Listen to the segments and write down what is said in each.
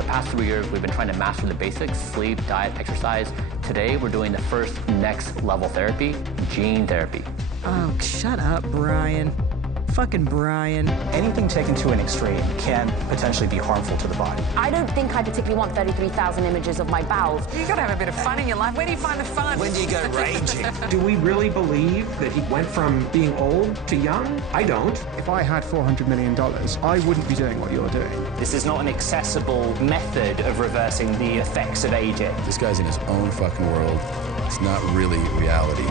The past 3 years, we've been trying to master the basics, sleep, diet, exercise. Today, we're doing the first next level therapy, gene therapy. Oh, shut up, Bryan. Fucking Bryan. Anything taken to an extreme can potentially be harmful to the body. I don't think I particularly want 33,000 images of my bowels. You gotta have a bit of fun in your life. Where do you find the fun? When do you go raging? Do we really believe that he went from being old to young? I don't. If I had $400 million, I wouldn't be doing what you're doing. This is not an accessible method of reversing the effects of aging. This guy's in his own fucking world. It's not really reality.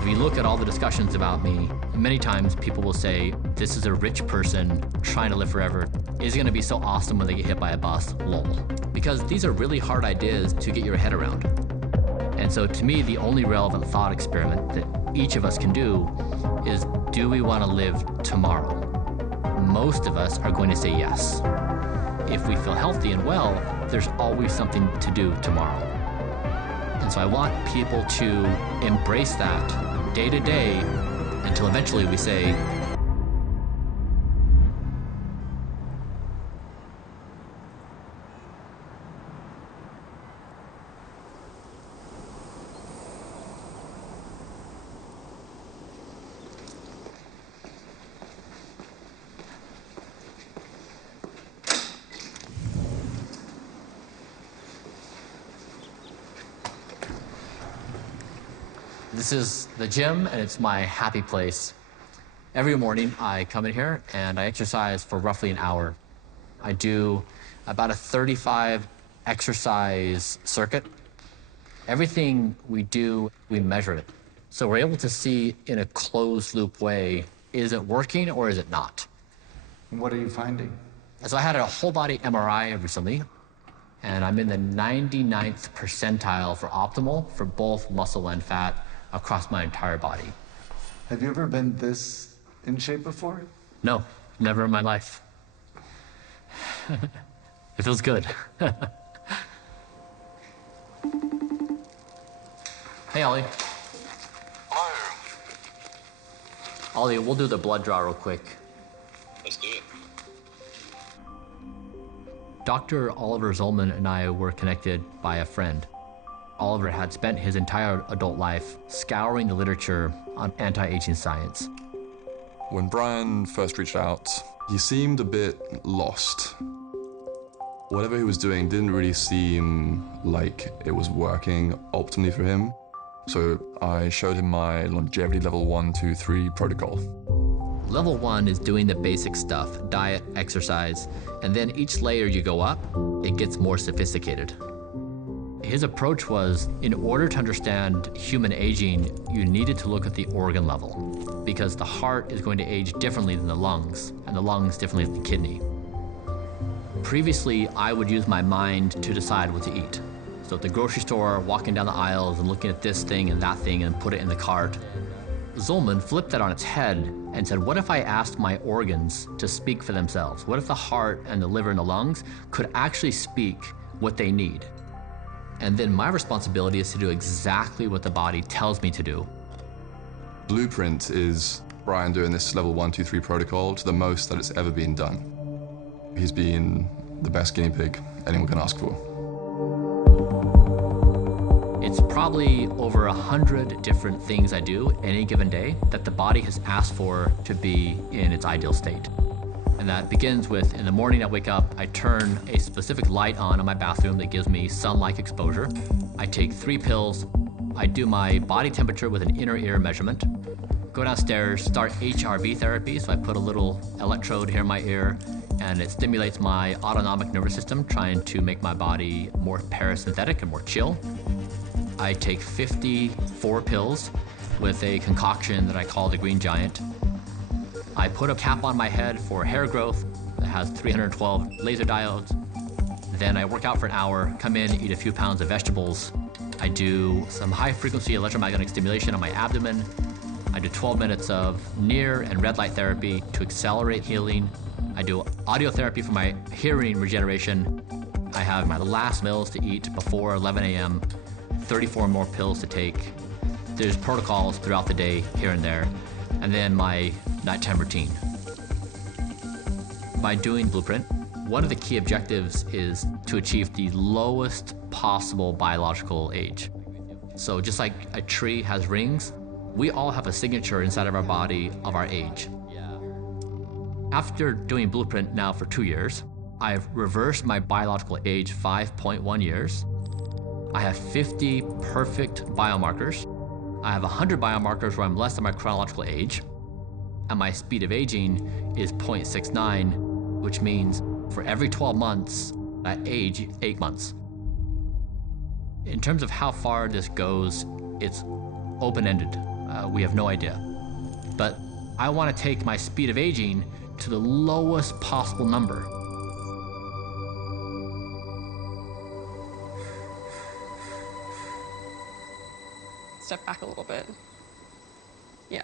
If you look at all the discussions about me, many times people will say, this is a rich person trying to live forever. Is it gonna be so awesome when they get hit by a bus? Lol. Because these are really hard ideas to get your head around. And so to me, the only relevant thought experiment that each of us can do is, do we wanna live tomorrow? Most of us are going to say yes. If we feel healthy and well, there's always something to do tomorrow. And so I want people to embrace that day to day until eventually we say, this is the gym, and it's my happy place. Every morning, I come in here, and I exercise for roughly an hour. I do about a 35 exercise circuit. Everything we do, we measure it. So we're able to see in a closed-loop way, is it working or is it not? What are you finding? So I had a whole-body MRI recently, and I'm in the 99th percentile for optimal for both muscle and fat across my entire body. Have you ever been this in shape before? No, never in my life. It feels good. Hey, Ollie. Hello. Ollie, we'll do the blood draw real quick. Let's do it. Dr. Oliver Zolman and I were connected by a friend. Oliver had spent his entire adult life scouring the literature on anti-aging science. When Bryan first reached out, he seemed a bit lost. Whatever he was doing didn't really seem like it was working optimally for him. So I showed him my longevity level 1, 2, 3 protocol. Level 1 is doing the basic stuff, diet, exercise, and then each layer you go up, it gets more sophisticated. His approach was, in order to understand human aging, you needed to look at the organ level, because the heart is going to age differently than the lungs, and the lungs differently than the kidney. Previously, I would use my mind to decide what to eat. So at the grocery store, walking down the aisles and looking at this thing and that thing and put it in the cart. Zolman flipped that on its head and said, what if I asked my organs to speak for themselves? What if the heart and the liver and the lungs could actually speak what they need? And then my responsibility is to do exactly what the body tells me to do. Blueprint is Bryan doing this level 1, 2, 3 protocol to the most that it's ever been done. He's been the best guinea pig anyone can ask for. It's probably over 100 different things I do any given day that the body has asked for to be in its ideal state. And that begins with, in the morning I wake up, I turn a specific light on in my bathroom that gives me sun-like exposure. I take 3 pills. I do my body temperature with an inner ear measurement. Go downstairs, start HRV therapy. So I put a little electrode here in my ear, and it stimulates my autonomic nervous system, trying to make my body more parasympathetic and more chill. I take 54 pills with a concoction that I call the Green Giant. I put a cap on my head for hair growth that has 312 laser diodes. Then I work out for an hour, come in, eat a few pounds of vegetables. I do some high-frequency electromagnetic stimulation on my abdomen. I do 12 minutes of near and red light therapy to accelerate healing. I do audio therapy for my hearing regeneration. I have my last meals to eat before 11 a.m., 34 more pills to take. There's protocols throughout the day, here and there. And then my nighttime routine. By doing Blueprint, One of the key objectives is to achieve the lowest possible biological age. So just like a tree has rings, we all have a signature inside of our body of our age. After doing Blueprint now for 2 years, I've reversed my biological age 5.1 years. I have 50 perfect biomarkers. I have 100 biomarkers where I'm less than my chronological age. And my speed of aging is 0.69, which means for every 12 months, I age 8 months. In terms of how far this goes, it's open-ended. We have no idea. But I want to take my speed of aging to the lowest possible number. Step back a little bit. Yeah.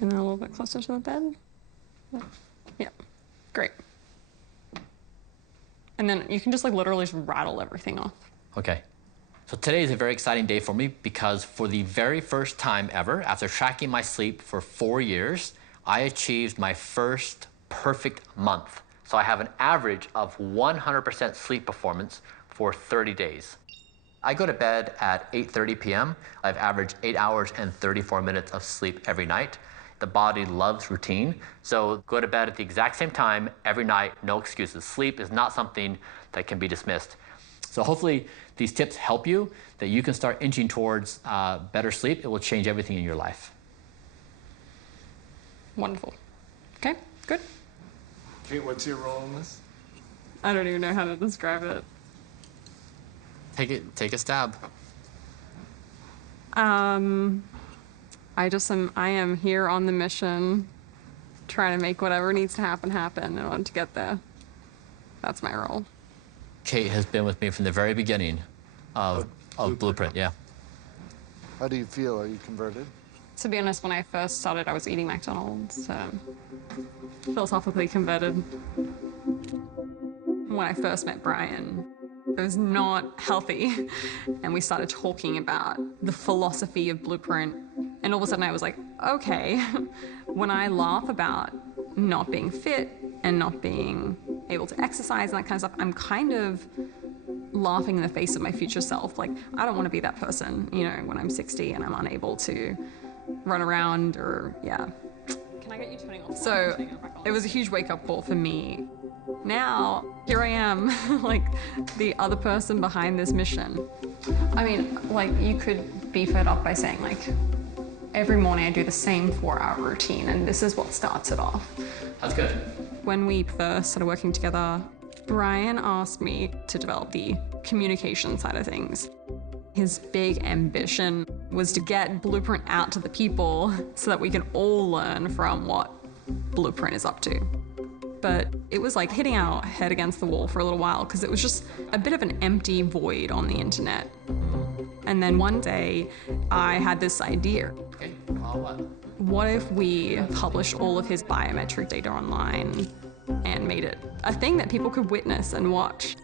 And then a little bit closer to the bed. Yeah. Great. And then you can just like literally just rattle everything off. Okay. So today is a very exciting day for me because for the very first time ever, after tracking my sleep for 4 years, I achieved my first perfect month. So I have an average of 100% sleep performance for 30 days. I go to bed at 8:30 p.m. I've averaged 8 hours and 34 minutes of sleep every night. The body loves routine, so go to bed at the exact same time every night, no excuses. Sleep is not something that can be dismissed. So hopefully these tips help you, that you can start inching towards better sleep. It will change everything in your life. Wonderful. Okay, good. Kate, what's your role in this? I don't even know how to describe it. Take a stab. I am here on the mission, trying to make whatever needs to happen in order to get there. That's my role. Kate has been with me from the very beginning of Blueprint, yeah. How do you feel? Are you converted? To be honest, when I first started, I was eating McDonald's, philosophically converted. When I first met Bryan, it was not healthy. And we started talking about the philosophy of Blueprint. And all of a sudden I was like, okay, when I laugh about not being fit and not being able to exercise and that kind of stuff, I'm kind of laughing in the face of my future self. Like, I don't want to be that person, you know, when I'm 60 and I'm unable to run around or, yeah. Can I get you turning off? So it was a huge wake-up call for me. Now, here I am, like the other person behind this mission. I mean, like, you could beef it up by saying, like, every morning I do the same 4-hour routine, and this is what starts it off. That's good. When we first started working together, Bryan asked me to develop the communication side of things. His big ambition was to get Blueprint out to the people so that we can all learn from what Blueprint is up to. But it was like hitting our head against the wall for a little while because it was just a bit of an empty void on the internet. And then one day I had this idea. Okay, what? What if we published all of his biometric data online and made it a thing that people could witness and watch?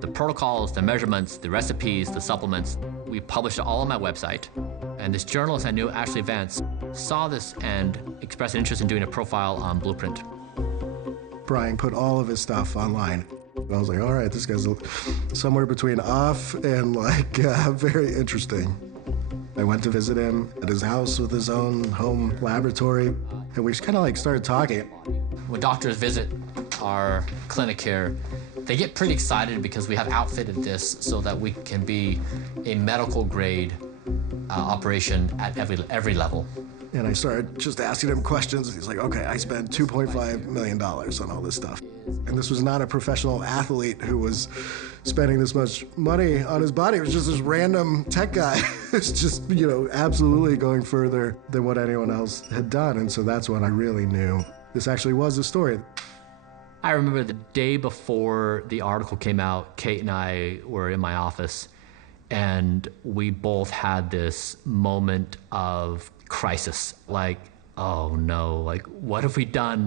The protocols, the measurements, the recipes, the supplements, we published it all on my website. And this journalist I knew, Ashlee, Vance, saw this and expressed an interest in doing a profile on Blueprint. Bryan put all of his stuff online. I was like, all right, this guy's somewhere between off and like very interesting. I went to visit him at his house with his own home laboratory, and we just kind of like started talking. When doctors visit our clinic here, they get pretty excited because we have outfitted this so that we can be a medical grade operation at every level. And I started just asking him questions. He's like, okay, I spent $2.5 million on all this stuff. And this was not a professional athlete who was spending this much money on his body. It was just this random tech guy who's just, you know, absolutely going further than what anyone else had done. And so that's when I really knew this actually was a story. I remember the day before the article came out, Kate and I were in my office, and we both had this moment of crisis. Like, oh no, like, what have we done?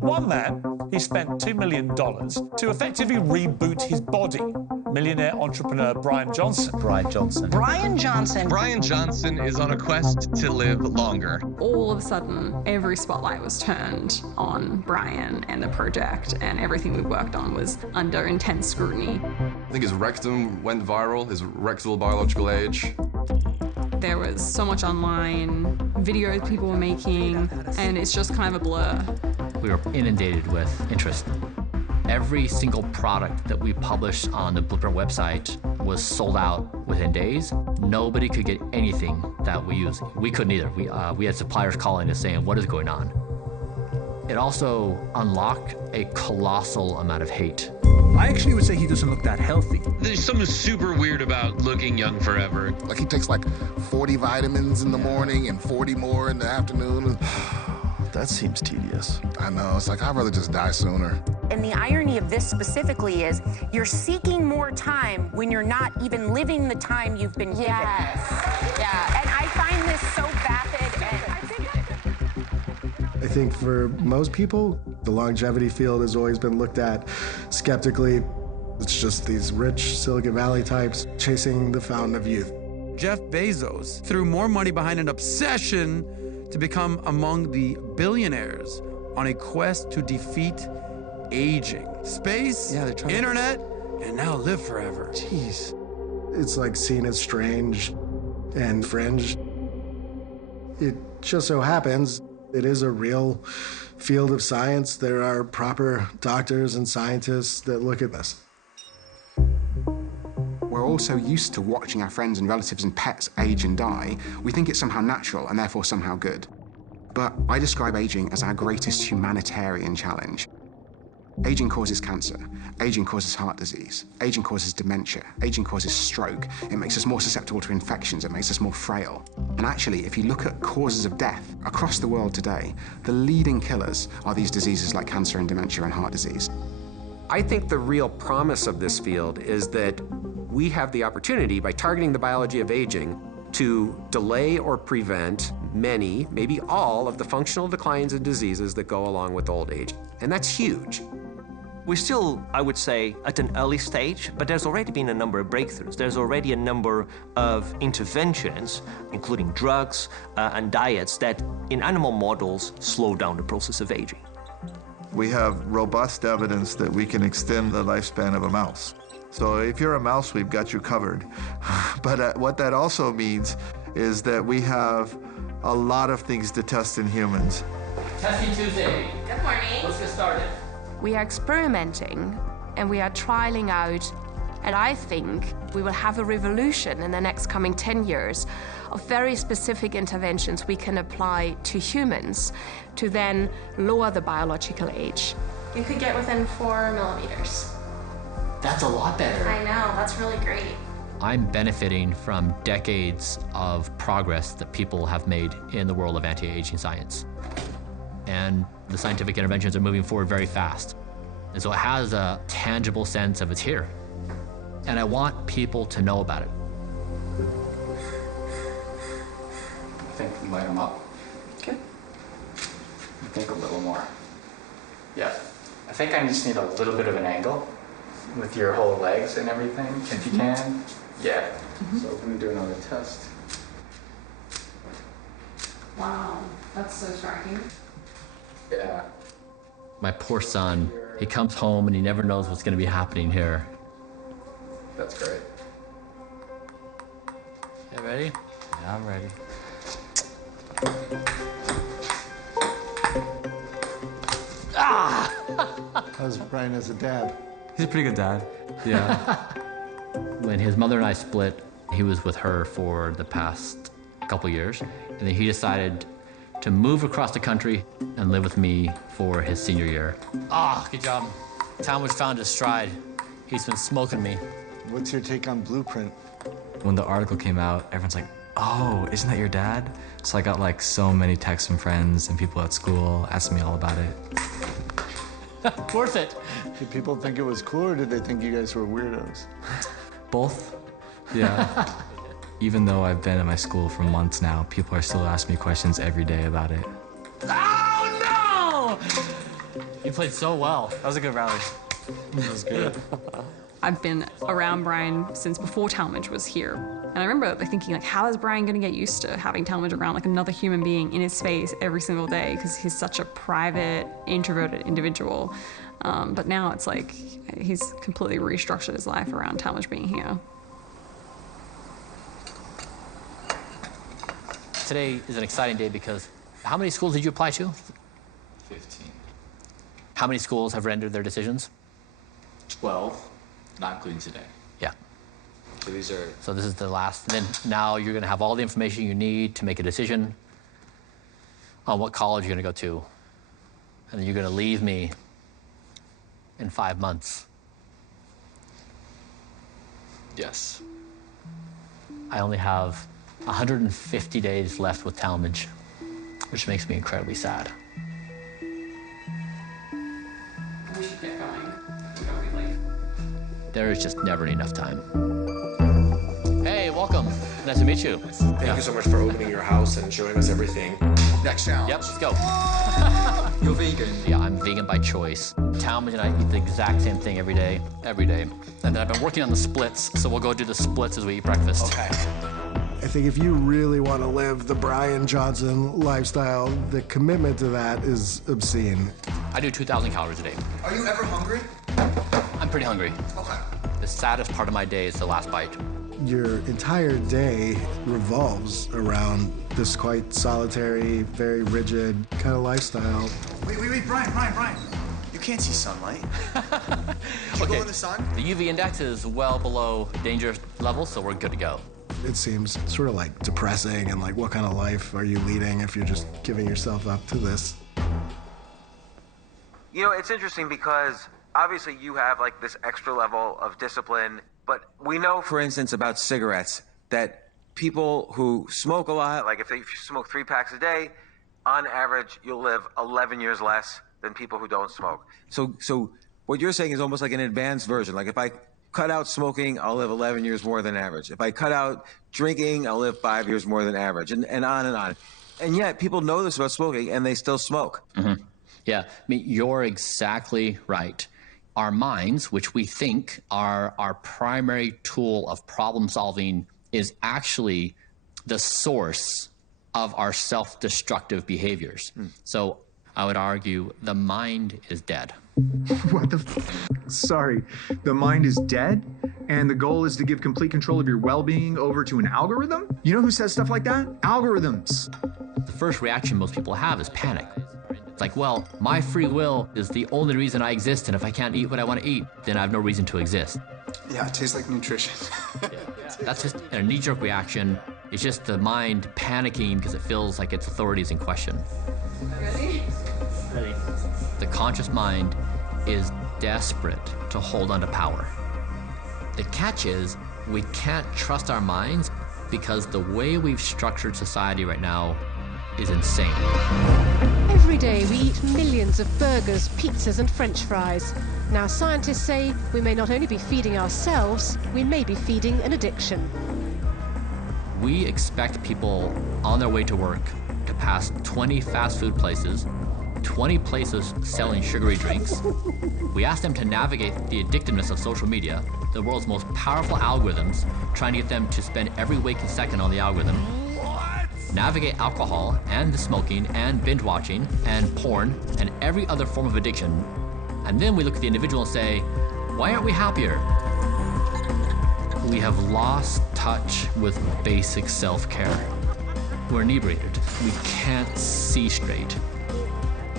One man, he spent $2 million to effectively reboot his body. Millionaire entrepreneur Bryan Johnson. Bryan Johnson. Bryan Johnson. Bryan Johnson is on a quest to live longer. All of a sudden, every spotlight was turned on Bryan and the project, and everything we worked on was under intense scrutiny. I think his rectum went viral, his rectal biological age. There was so much online videos people were making, and it's just kind of a blur. We were inundated with interest. Every single product that we published on the Blueprint website was sold out within days. Nobody could get anything that we used. We couldn't either. We had suppliers calling us saying, what is going on? It also unlocked a colossal amount of hate. I actually would say he doesn't look that healthy. There's something super weird about looking young forever. Like he takes like 40 vitamins in the morning and 40 more in the afternoon. That seems tedious. I know, it's like I'd rather just die sooner. And the irony of this specifically is you're seeking more time when you're not even living the time you've been given. Yes. Yeah. And I find this so vapid. I think for most people, the longevity field has always been looked at skeptically. It's just these rich Silicon Valley types chasing the fountain of youth. Jeff Bezos threw more money behind an obsession to become among the billionaires on a quest to defeat aging. Space, internet, and now live forever. Jeez. It's like seen as strange and fringe. It just so happens it is a real field of science. There are proper doctors and scientists that look at this. We're all so used to watching our friends and relatives and pets age and die, we think it's somehow natural and therefore somehow good. But I describe aging as our greatest humanitarian challenge. Aging causes cancer, aging causes heart disease, aging causes dementia, aging causes stroke. It makes us more susceptible to infections, it makes us more frail. And actually, if you look at causes of death across the world today, the leading killers are these diseases like cancer and dementia and heart disease. I think the real promise of this field is that we have the opportunity, by targeting the biology of aging, to delay or prevent many, maybe all, of the functional declines and diseases that go along with old age. And that's huge. We're still, I would say, at an early stage, but there's already been a number of breakthroughs. There's already a number of interventions, including drugs and diets, that in animal models slow down the process of aging. We have robust evidence that we can extend the lifespan of a mouse. So if you're a mouse, we've got you covered. But what that also means is that we have a lot of things to test in humans. Testing Tuesday. Good morning. Let's get started. We are experimenting and we are trialing out, and I think we will have a revolution in the next coming 10 years of very specific interventions we can apply to humans to then lower the biological age. You could get within 4 millimeters. That's a lot better. I know, that's really great. I'm benefiting from decades of progress that people have made in the world of anti-aging science. And the scientific interventions are moving forward very fast. And so it has a tangible sense of it's here. And I want people to know about it. I think we light them up. Okay. I think a little more. Yeah. I think I just need a little bit of an angle with your whole legs and everything, if you can. Yeah. So we're gonna do another test. Wow, that's so striking. Yeah. My poor son, he comes home and he never knows what's going to be happening here. That's great. You ready? Yeah, I'm ready. Ah! How's Bryan as a dad? He's a pretty good dad. Yeah. When his mother and I split, he was with her for the past couple years, and then he decided to move across the country and live with me for his senior year. Ah, good job. Tom has found his stride. He's been smoking me. What's your take on Blueprint? When the article came out, everyone's like, oh, isn't that your dad? So I got like so many texts from friends and people at school asking me all about it. Worth it. Did people think it was cool, or did they think you guys were weirdos? Both. Yeah. Even though I've been at my school for months now, people are still asking me questions every day about it. Oh, no! You played so well. That was a good rally. That was good. I've been around Bryan since before Talmadge was here. And I remember thinking, like, how is Bryan gonna get used to having Talmadge around like another human being in his face every single day? Because he's such a private, introverted individual. But now it's like he's completely restructured his life around Talmadge being here. Today is an exciting day because how many schools did you apply to? 15. How many schools have rendered their decisions? 12, not including today. Yeah. So these are... So this is the last. Then now you're going to have all the information you need to make a decision on what college you're going to go to. And then you're going to leave me in 5 months. Yes. I only have 150 days left with Talmadge, which makes me incredibly sad. We should get going. We don't be late. There is just never enough time. Hey, welcome. Nice to meet you. Thank you so much for opening your house and showing us everything. Next challenge. Yep, let's go. You're vegan? Yeah, I'm vegan by choice. Talmadge and I eat the exact same thing every day. And then I've been working on the splits, so we'll go do the splits as we eat breakfast. Okay. I think if you really want to live the Bryan Johnson lifestyle, the commitment to that is obscene. I do 2,000 calories a day. Are you ever hungry? I'm pretty hungry. Okay. The saddest part of my day is the last bite. Your entire day revolves around this quite solitary, very rigid kind of lifestyle. Wait, Bryan. You can't see sunlight. You go in the sun? The UV index is well below danger level, so we're good to go. It seems sort of like depressing, and like what kind of life are you leading if you're just giving yourself up to this? You know, it's interesting because obviously you have like this extra level of discipline, but we know, for instance, about cigarettes that people who smoke a lot, like if you smoke 3 packs a day, on average, you'll live 11 years less than people who don't smoke. So what you're saying is almost like an advanced version. Like if I cut out smoking, I'll live 11 years more than average. If I cut out drinking, I'll live 5 years more than average, and on and on. And yet people know this about smoking and they still smoke. Mm-hmm. Yeah, I mean, you're exactly right. Our minds, which we think are our primary tool of problem solving, is actually the source of our self-destructive behaviors. So I would argue the mind is dead. What the Sorry, the mind is dead? And the goal is to give complete control of your well-being over to an algorithm? You know who says stuff like that? Algorithms. The first reaction most people have is panic. It's like, well, my free will is the only reason I exist, and if I can't eat what I want to eat, then I have no reason to exist. Yeah, it tastes like nutrition. That's just a knee-jerk reaction. It's just the mind panicking because it feels like its authority is in question. Ready? Ready. The conscious mind is desperate to hold on to power. The catch is we can't trust our minds because the way we've structured society right now is insane. Every day we eat millions of burgers, pizzas and French fries. Now scientists say we may not only be feeding ourselves, we may be feeding an addiction. We expect people on their way to work to pass 20 fast food places, 20 places selling sugary drinks. We ask them to navigate the addictiveness of social media, the world's most powerful algorithms, trying to get them to spend every waking second on the algorithm. Navigate alcohol and the smoking and binge watching and porn and every other form of addiction. And then we look at the individual and say, why aren't we happier? We have lost touch with basic self-care. We're inebriated. We can't see straight.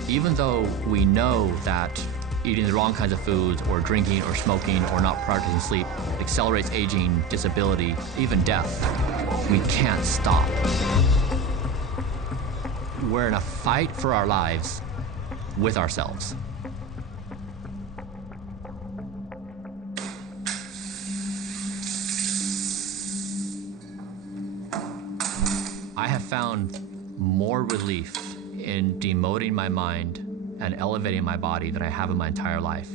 Even though we know that eating the wrong kinds of foods or drinking or smoking or not prioritizing sleep accelerates aging, disability, even death, we can't stop. We're in a fight for our lives with ourselves. I have found more relief in demoting my mind and elevating my body than I have in my entire life.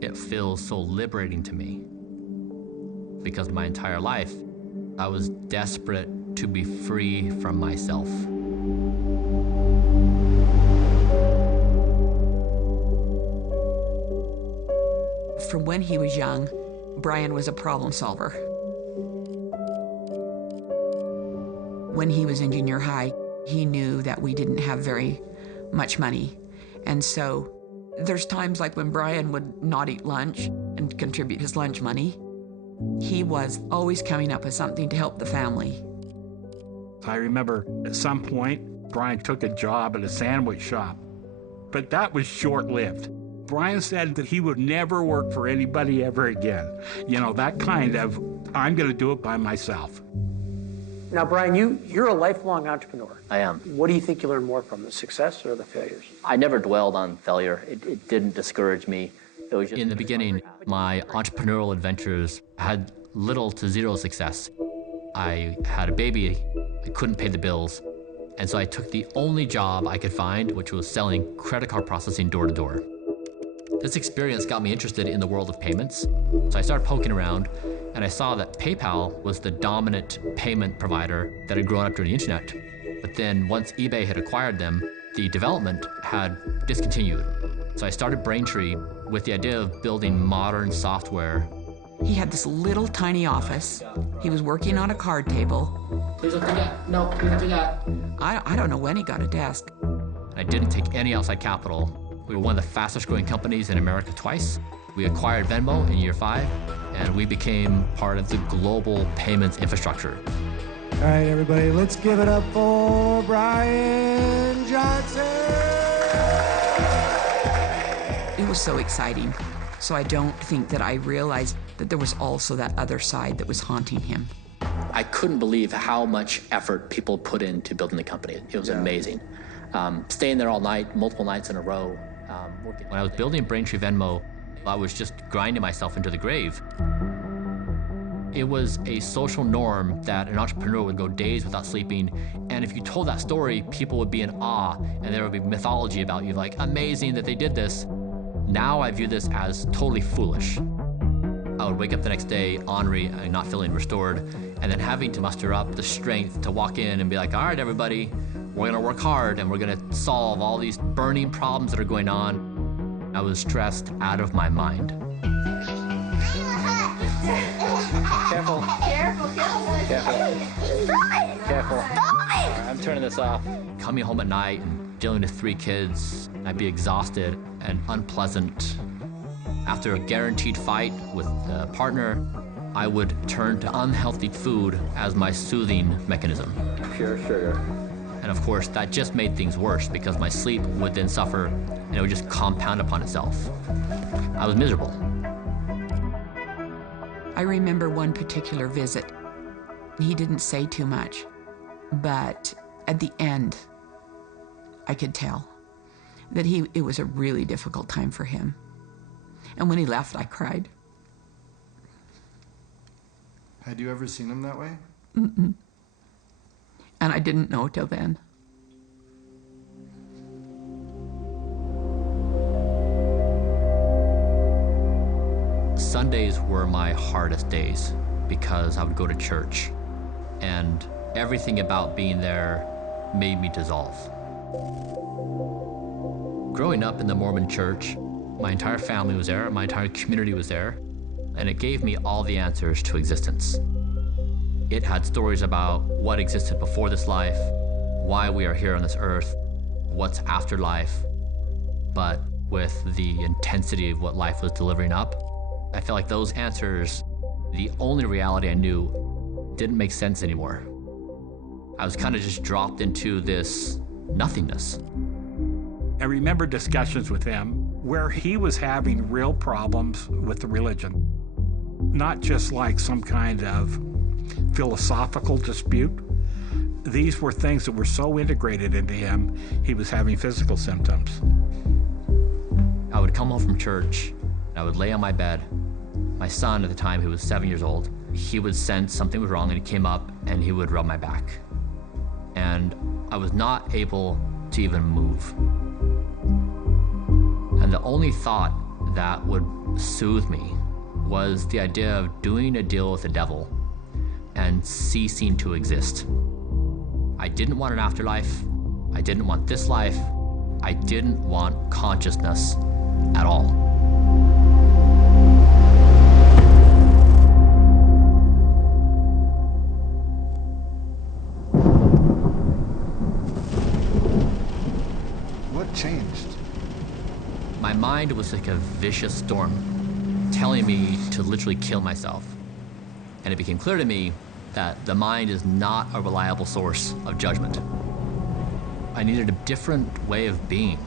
It feels so liberating to me. because my entire life, I was desperate to be free from myself. From when he was young, Bryan was a problem solver. When he was in junior high, he knew that we didn't have very much money. And so there's times like when Bryan would not eat lunch and contribute his lunch money, he was always coming up with something to help the family. I remember at some point, Bryan took a job at a sandwich shop, but that was short-lived. Bryan said that he would never work for anybody ever again. You know, that kind of, I'm going to do it by myself. Now, Bryan, you're a lifelong entrepreneur. I am. What do you think you learned more from, the success or the failures? I never dwelled on failure. It didn't discourage me. It was just in the beginning, my entrepreneurial adventures had little to zero success. I had a baby, I couldn't pay the bills, and so I took the only job I could find, which was selling credit card processing door to door. This experience got me interested in the world of payments, so I started poking around, and I saw that PayPal was the dominant payment provider that had grown up during the internet. But then once eBay had acquired them, the development had discontinued. So I started Braintree with the idea of building modern software. He had this little tiny office. He was working on a card table. Please don't do that. No, please don't do that. I don't know when he got a desk. I didn't take any outside capital. We were one of the fastest growing companies in America twice. We acquired Venmo in year 5, and we became part of the global payments infrastructure. All right, everybody, let's give it up for Bryan Johnson. It was so exciting. So I don't think that I realized that there was also that other side that was haunting him. I couldn't believe how much effort people put into building the company. It was amazing. Staying there all night, multiple nights in a row. When I was building Braintree Venmo, I was just grinding myself into the grave. It was a social norm that an entrepreneur would go days without sleeping, and if you told that story, people would be in awe, and there would be mythology about you, like, amazing that they did this. Now I view this as totally foolish. I would wake up the next day ornery and not feeling restored, and then having to muster up the strength to walk in and be like, all right, everybody, we're gonna work hard and we're gonna solve all these burning problems that are going on. I was stressed out of my mind. Careful. Careful. Careful. I'm turning this off. Coming home at night and dealing with 3 kids, I'd be exhausted and unpleasant. After a guaranteed fight with a partner, I would turn to unhealthy food as my soothing mechanism. Pure sugar. And of course, that just made things worse because my sleep would then suffer and it would just compound upon itself. I was miserable. I remember one particular visit. He didn't say too much, but at the end, I could tell that it was a really difficult time for him. And when he left, I cried. Had you ever seen him that way? Mm-mm. And I didn't know till then. Sundays were my hardest days because I would go to church and everything about being there made me dissolve. Growing up in the Mormon church, my entire family was there, my entire community was there, and it gave me all the answers to existence. It had stories about what existed before this life, why we are here on this earth, what's after life, but with the intensity of what life was delivering up, I felt like those answers, the only reality I knew, didn't make sense anymore. I was kind of just dropped into this nothingness. I remember discussions with him where he was having real problems with the religion. Not just like some kind of philosophical dispute. These were things that were so integrated into him, he was having physical symptoms. I would come home from church, and I would lay on my bed. My son at the time, who was 7 years old, he would sense something was wrong and he came up and he would rub my back. And I was not able to even move. And the only thought that would soothe me was the idea of doing a deal with the devil and ceasing to exist. I didn't want an afterlife. I didn't want this life. I didn't want consciousness at all. What changed? My mind was like a vicious storm, telling me to literally kill myself. And it became clear to me that the mind is not a reliable source of judgment. I needed a different way of being.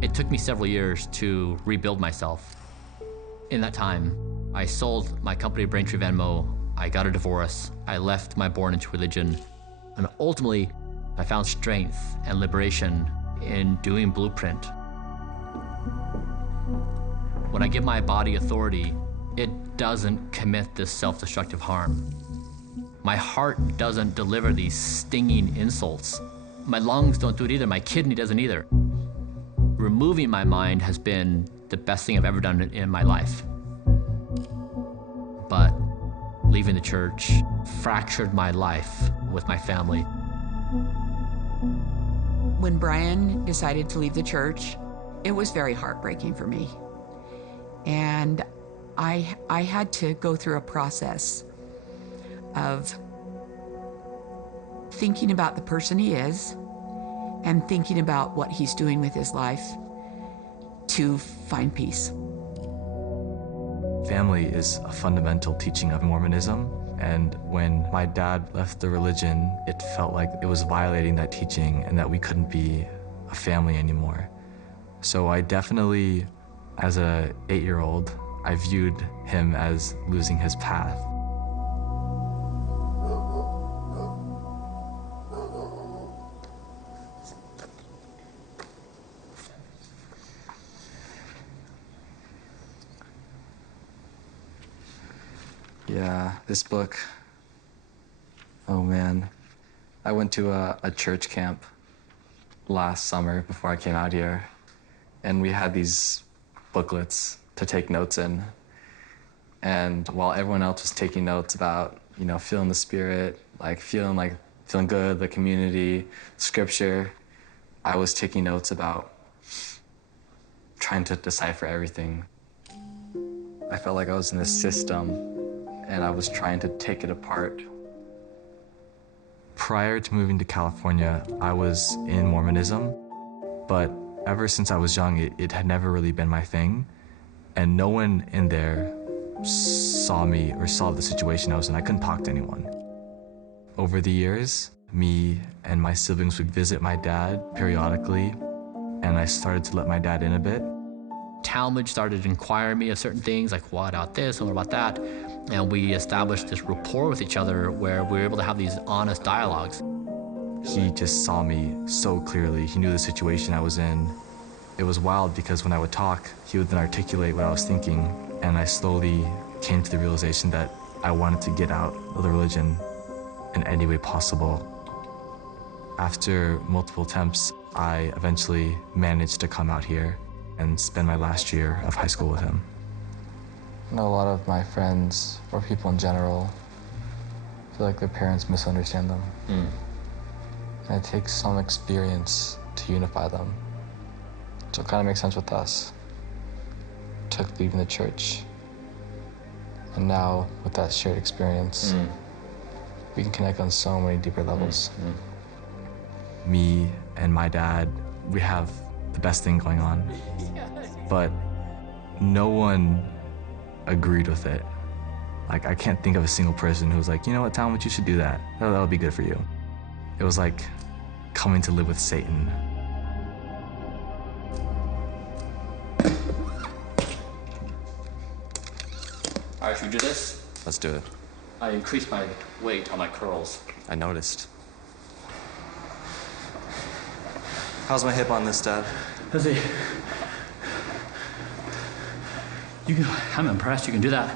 It took me several years to rebuild myself. In that time, I sold my company Braintree Venmo, I got a divorce, I left my born into religion, and ultimately, I found strength and liberation in doing Blueprint. When I give my body authority, it doesn't commit this self-destructive harm. My heart doesn't deliver these stinging insults. My lungs don't do it either, my kidney doesn't either. Removing my mind has been the best thing I've ever done in my life. But leaving the church fractured my life with my family. When Bryan decided to leave the church, it was very heartbreaking for me. And I had to go through a process of thinking about the person he is and thinking about what he's doing with his life to find peace. Family is a fundamental teaching of Mormonism, and when my dad left the religion, it felt like it was violating that teaching and that we couldn't be a family anymore. So I definitely, as an 8-year-old, I viewed him as losing his path. Yeah, this book, oh man. I went to a church camp last summer before I came out here, and we had these booklets to take notes in. And while everyone else was taking notes about, you know, feeling the spirit, feeling good, the community, scripture, I was taking notes about trying to decipher everything. I felt like I was in this system, and I was trying to take it apart. Prior to moving to California, I was in Mormonism, but ever since I was young, it had never really been my thing, and no one in there saw me or saw the situation I was in. I couldn't talk to anyone. Over the years, me and my siblings would visit my dad periodically, and I started to let my dad in a bit. Talmud started inquiring me of certain things, like what about this and what about that, and we established this rapport with each other where we were able to have these honest dialogues. He just saw me so clearly. He knew the situation I was in. It was wild because when I would talk, he would then articulate what I was thinking, and I slowly came to the realization that I wanted to get out of the religion in any way possible. After multiple attempts, I eventually managed to come out here and spend my last year of high school with him. I know a lot of my friends, or people in general, feel like their parents misunderstand them. And it takes some experience to unify them. So it kind of makes sense with us. It took leaving the church. And now, with that shared experience, we can connect on so many deeper levels. Me and my dad, we have the best thing going on. But no one agreed with it. Like, I can't think of a single person who was like, you know what, Talmud, you should do that. That'll be good for you. It was like coming to live with Satan. All right, should we do this? Let's do it. I increased my weight on my curls. I noticed. How's my hip on this, Dad? Let's see. I'm impressed you can do that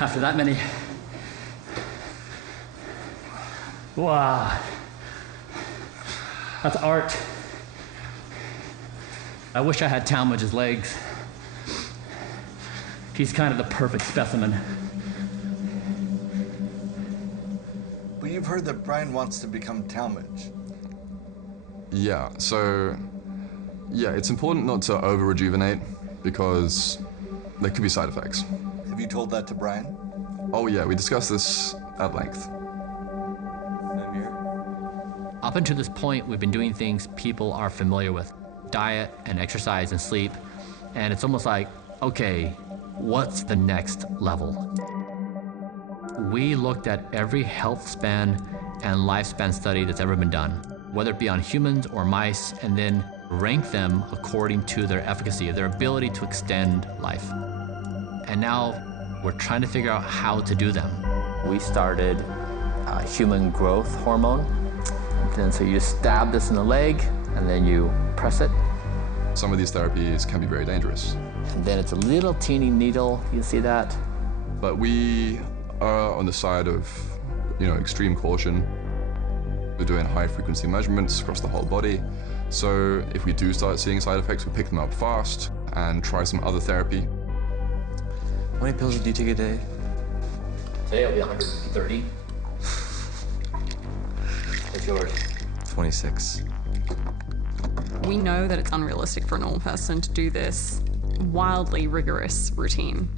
after that many. Wow. That's art. I wish I had Talmud's legs. He's kind of the perfect specimen. But you've heard that Bryan wants to become Talmadge. Yeah, so, yeah, it's important not to over-rejuvenate because there could be side effects. Have you told that to Bryan? Oh yeah, we discussed this at length. Up until this point, we've been doing things people are familiar with. Diet and exercise and sleep. And it's almost like, okay, what's the next level? We looked at every health span and lifespan study that's ever been done, whether it be on humans or mice, and then rank them according to their efficacy, their ability to extend life. And now we're trying to figure out how to do them. We started human growth hormone. And so you just stab this in the leg, and then you press it. Some of these therapies can be very dangerous. And then it's a little teeny needle, you see that? But we are on the side of, extreme caution. We're doing high-frequency measurements across the whole body. So if we do start seeing side effects, we pick them up fast and try some other therapy. How many pills do you take a day? Today it'll be 130. What's yours? 26. We know that it's unrealistic for a normal person to do this wildly rigorous routine.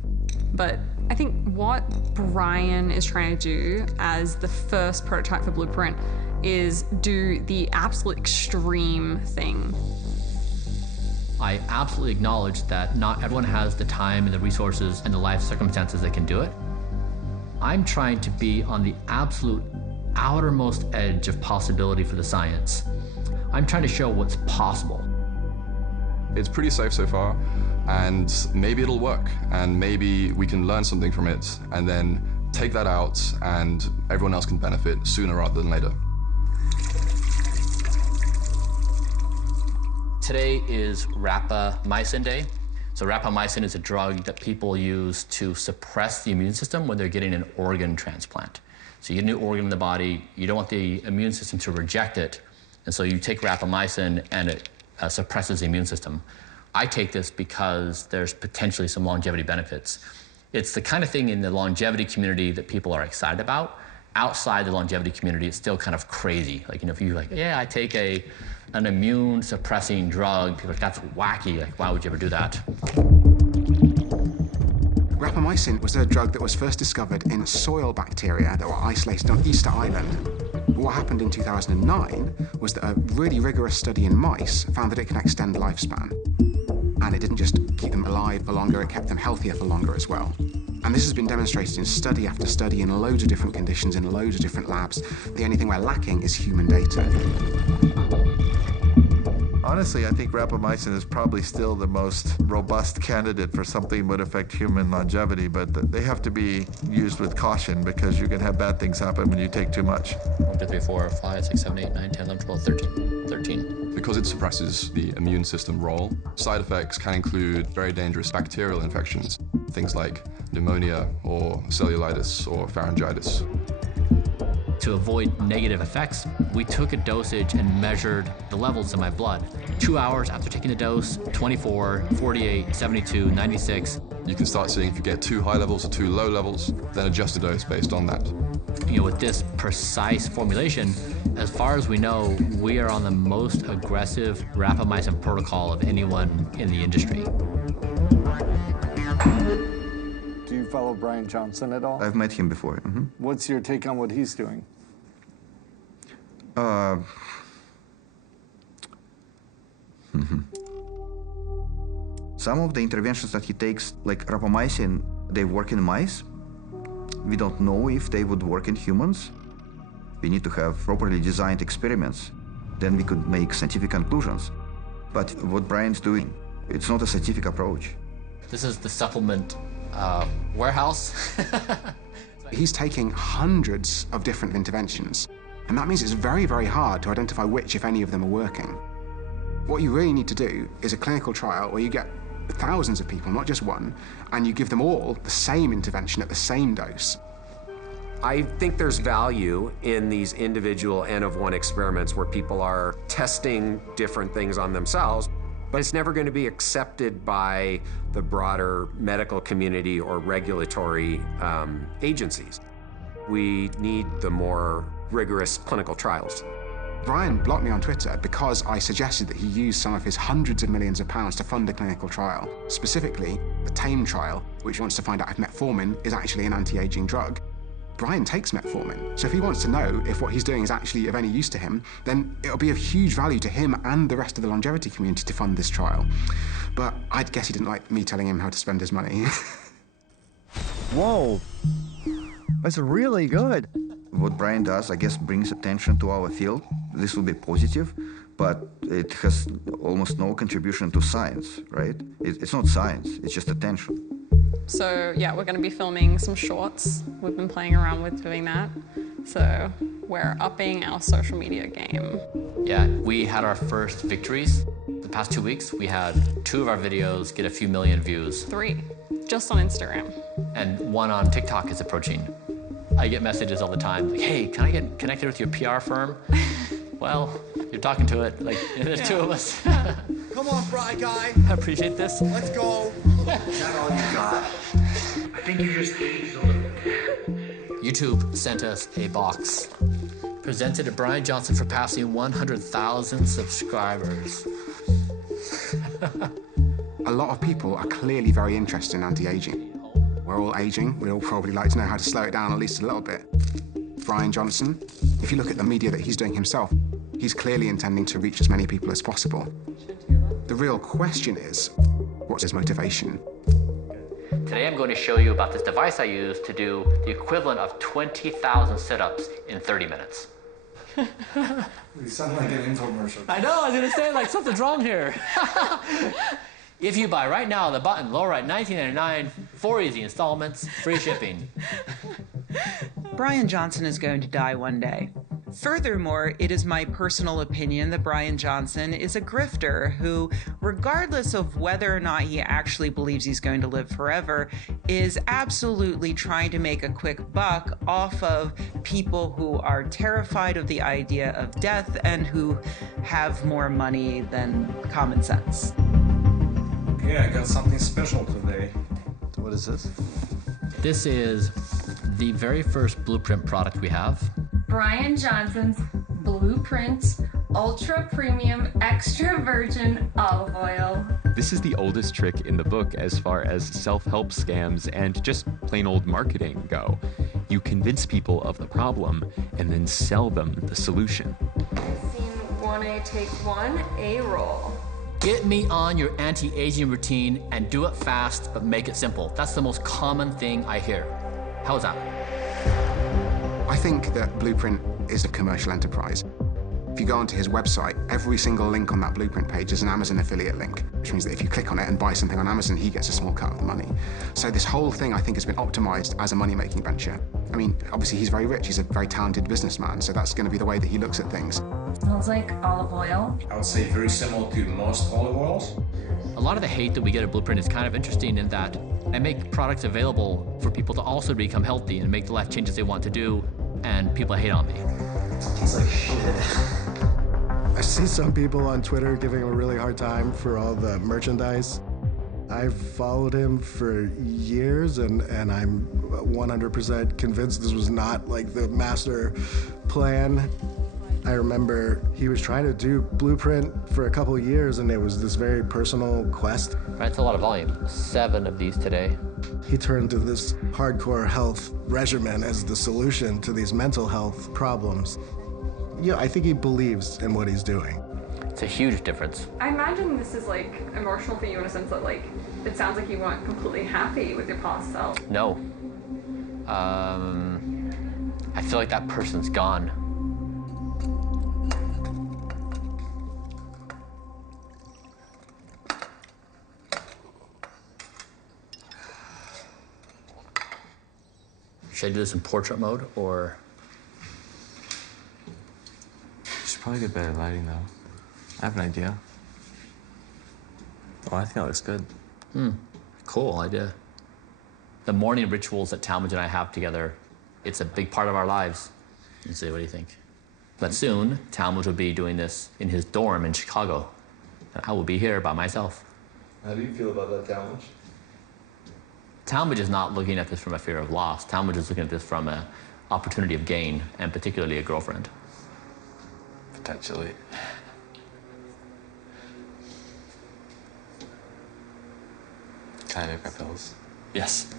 But I think what Bryan is trying to do as the first prototype for Blueprint is do the absolute extreme thing. I absolutely acknowledge that not everyone has the time and the resources and the life circumstances that can do it. I'm trying to be on the absolute outermost edge of possibility for the science. I'm trying to show what's possible. It's pretty safe so far, and maybe it'll work, and maybe we can learn something from it, and then take that out, and everyone else can benefit sooner rather than later. Today is rapamycin day. So rapamycin is a drug that people use to suppress the immune system when they're getting an organ transplant. So you get a new organ in the body, you don't want the immune system to reject it, and so you take rapamycin and it suppresses the immune system. I take this because there's potentially some longevity benefits. It's the kind of thing in the longevity community that people are excited about. Outside the longevity community, it's still kind of crazy. Like, if you I take an immune suppressing drug, people are like, that's wacky, like, why would you ever do that? Rapamycin was a drug that was first discovered in soil bacteria that were isolated on Easter Island. But what happened in 2009 was that a really rigorous study in mice found that it can extend lifespan. And it didn't just keep them alive for longer, it kept them healthier for longer as well. And this has been demonstrated in study after study in loads of different conditions, in loads of different labs. The only thing we're lacking is human data. Honestly, I think rapamycin is probably still the most robust candidate for something that would affect human longevity, but they have to be used with caution because you can have bad things happen when you take too much. 1, 2, 3, 4, 5, 6, 7, 8, 9, 10, 11, 12, 13. Because it suppresses the immune system role, side effects can include very dangerous bacterial infections, things like pneumonia or cellulitis or pharyngitis. To avoid negative effects, we took a dosage and measured the levels in my blood. 2 hours after taking the dose, 24, 48, 72, 96. You can start seeing if you get too high levels or too low levels, then adjust the dose based on that. With this precise formulation, as far as we know, we are on the most aggressive rapamycin protocol of anyone in the industry. Do you follow Bryan Johnson at all? I've met him before. Mm-hmm. What's your take on what he's doing? Some of the interventions that he takes, like rapamycin, they work in mice. We don't know if they would work in humans. We need to have properly designed experiments. Then we could make scientific conclusions. But what Bryan's doing, it's not a scientific approach. This is the supplement warehouse. He's taking hundreds of different interventions. And that means it's very, very hard to identify which, if any of them, are working. What you really need to do is a clinical trial where you get thousands of people, not just one, and you give them all the same intervention at the same dose. I think there's value in these individual N-of-1 experiments where people are testing different things on themselves. but it's never going to be accepted by the broader medical community or regulatory agencies. We need the more rigorous clinical trials. Bryan blocked me on Twitter because I suggested that he use some of his hundreds of millions of pounds to fund a clinical trial, specifically the TAME trial, which wants to find out if metformin is actually an anti-aging drug. Bryan takes metformin, so if he wants to know if what he's doing is actually of any use to him, then it'll be of huge value to him and the rest of the longevity community to fund this trial. But I guess he didn't like me telling him how to spend his money. Whoa, that's really good. What Bryan does, I guess, brings attention to our field. This will be positive, but it has almost no contribution to science, right? It's not science, it's just attention. So yeah, we're going to be filming some shorts. We've been playing around with doing that. So we're upping our social media game. Yeah, we had our first victories. The past 2 weeks, we had 2 of our videos get a few million views. 3, just on Instagram. And 1 on TikTok is approaching. I get messages all the time, like, hey, can I get connected with your PR firm? Well, you're talking to it, like, there's 2 of us. Come on, Fry Guy. I appreciate this. Let's go. Is that all you got? I think you just aged a little bit. YouTube sent us a box. Presented to Bryan Johnson for passing 100,000 subscribers. A lot of people are clearly very interested in anti-aging. We're all aging. We'd all probably like to know how to slow it down at least a little bit. Bryan Johnson, if you look at the media that he's doing himself, he's clearly intending to reach as many people as possible. The real question is, what's his motivation? Today I'm going to show you about this device I use to do the equivalent of 20,000 sit-ups in 30 minutes. You sound like an infomercial. I know, I was going to say, like, something's wrong here. If you buy right now the button lower at $19.99, 4 easy installments, free shipping. Bryan Johnson is going to die one day. Furthermore, it is my personal opinion that Bryan Johnson is a grifter who, regardless of whether or not he actually believes he's going to live forever, is absolutely trying to make a quick buck off of people who are terrified of the idea of death and who have more money than common sense. Okay, I got something special today. What is this? This is the very first blueprint product we have. Bryan Johnson's Blueprint Ultra Premium Extra Virgin Olive Oil. This is the oldest trick in the book as far as self-help scams and just plain old marketing go. You convince people of the problem and then sell them the solution. Scene 1A, take 1, A roll. Get me on your anti-aging routine and do it fast, but make it simple. That's the most common thing I hear. How's that? I think that Blueprint is a commercial enterprise. If you go onto his website, every single link on that Blueprint page is an Amazon affiliate link, which means that if you click on it and buy something on Amazon, he gets a small cut of the money. So this whole thing, I think, has been optimized as a money-making venture. I mean, obviously, he's very rich. He's a very talented businessman, so that's going to be the way that he looks at things. Smells like olive oil. I would say very similar to most olive oils. A lot of the hate that we get at Blueprint is kind of interesting in that I make products available for people to also become healthy and make the life changes they want to do, and people hate on me. Tastes like shit. I see some people on Twitter giving him a really hard time for all the merchandise. I've followed him for years, and I'm 100% convinced this was not like the master plan. I remember he was trying to do Blueprint for a couple of years, and it was this very personal quest. That's a lot of volume. 7 of these today. He turned to this hardcore health regimen as the solution to these mental health problems. Yeah, I think he believes in what he's doing. It's a huge difference. I imagine this is like emotional for you in a sense that like it sounds like you weren't completely happy with your past self. No. I feel like that person's gone. Should I do this in portrait mode or? Should probably get better lighting though. I have an idea. Oh, I think that looks good. Cool idea. The morning rituals that Talmadge and I have together, it's a big part of our lives. Let's see, what do you think? But soon, Talmadge will be doing this in his dorm in Chicago. I will be here by myself. How do you feel about that challenge? Talmage is not looking at this from a fear of loss. Talmage is looking at this from an opportunity of gain, and particularly a girlfriend. Potentially. Can I make my pills? Yes.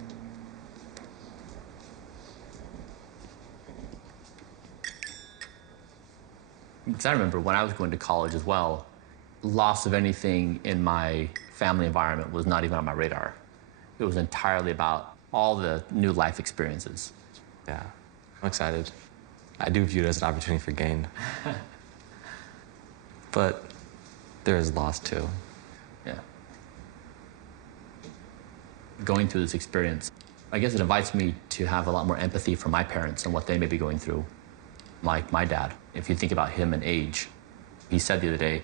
Because I remember when I was going to college as well, loss of anything in my family environment was not even on my radar. It was entirely about all the new life experiences. Yeah, I'm excited. I do view it as an opportunity for gain. But there is loss too. Yeah. Going through this experience, I guess it invites me to have a lot more empathy for my parents and what they may be going through. Like my dad, if you think about him and age, he said the other day,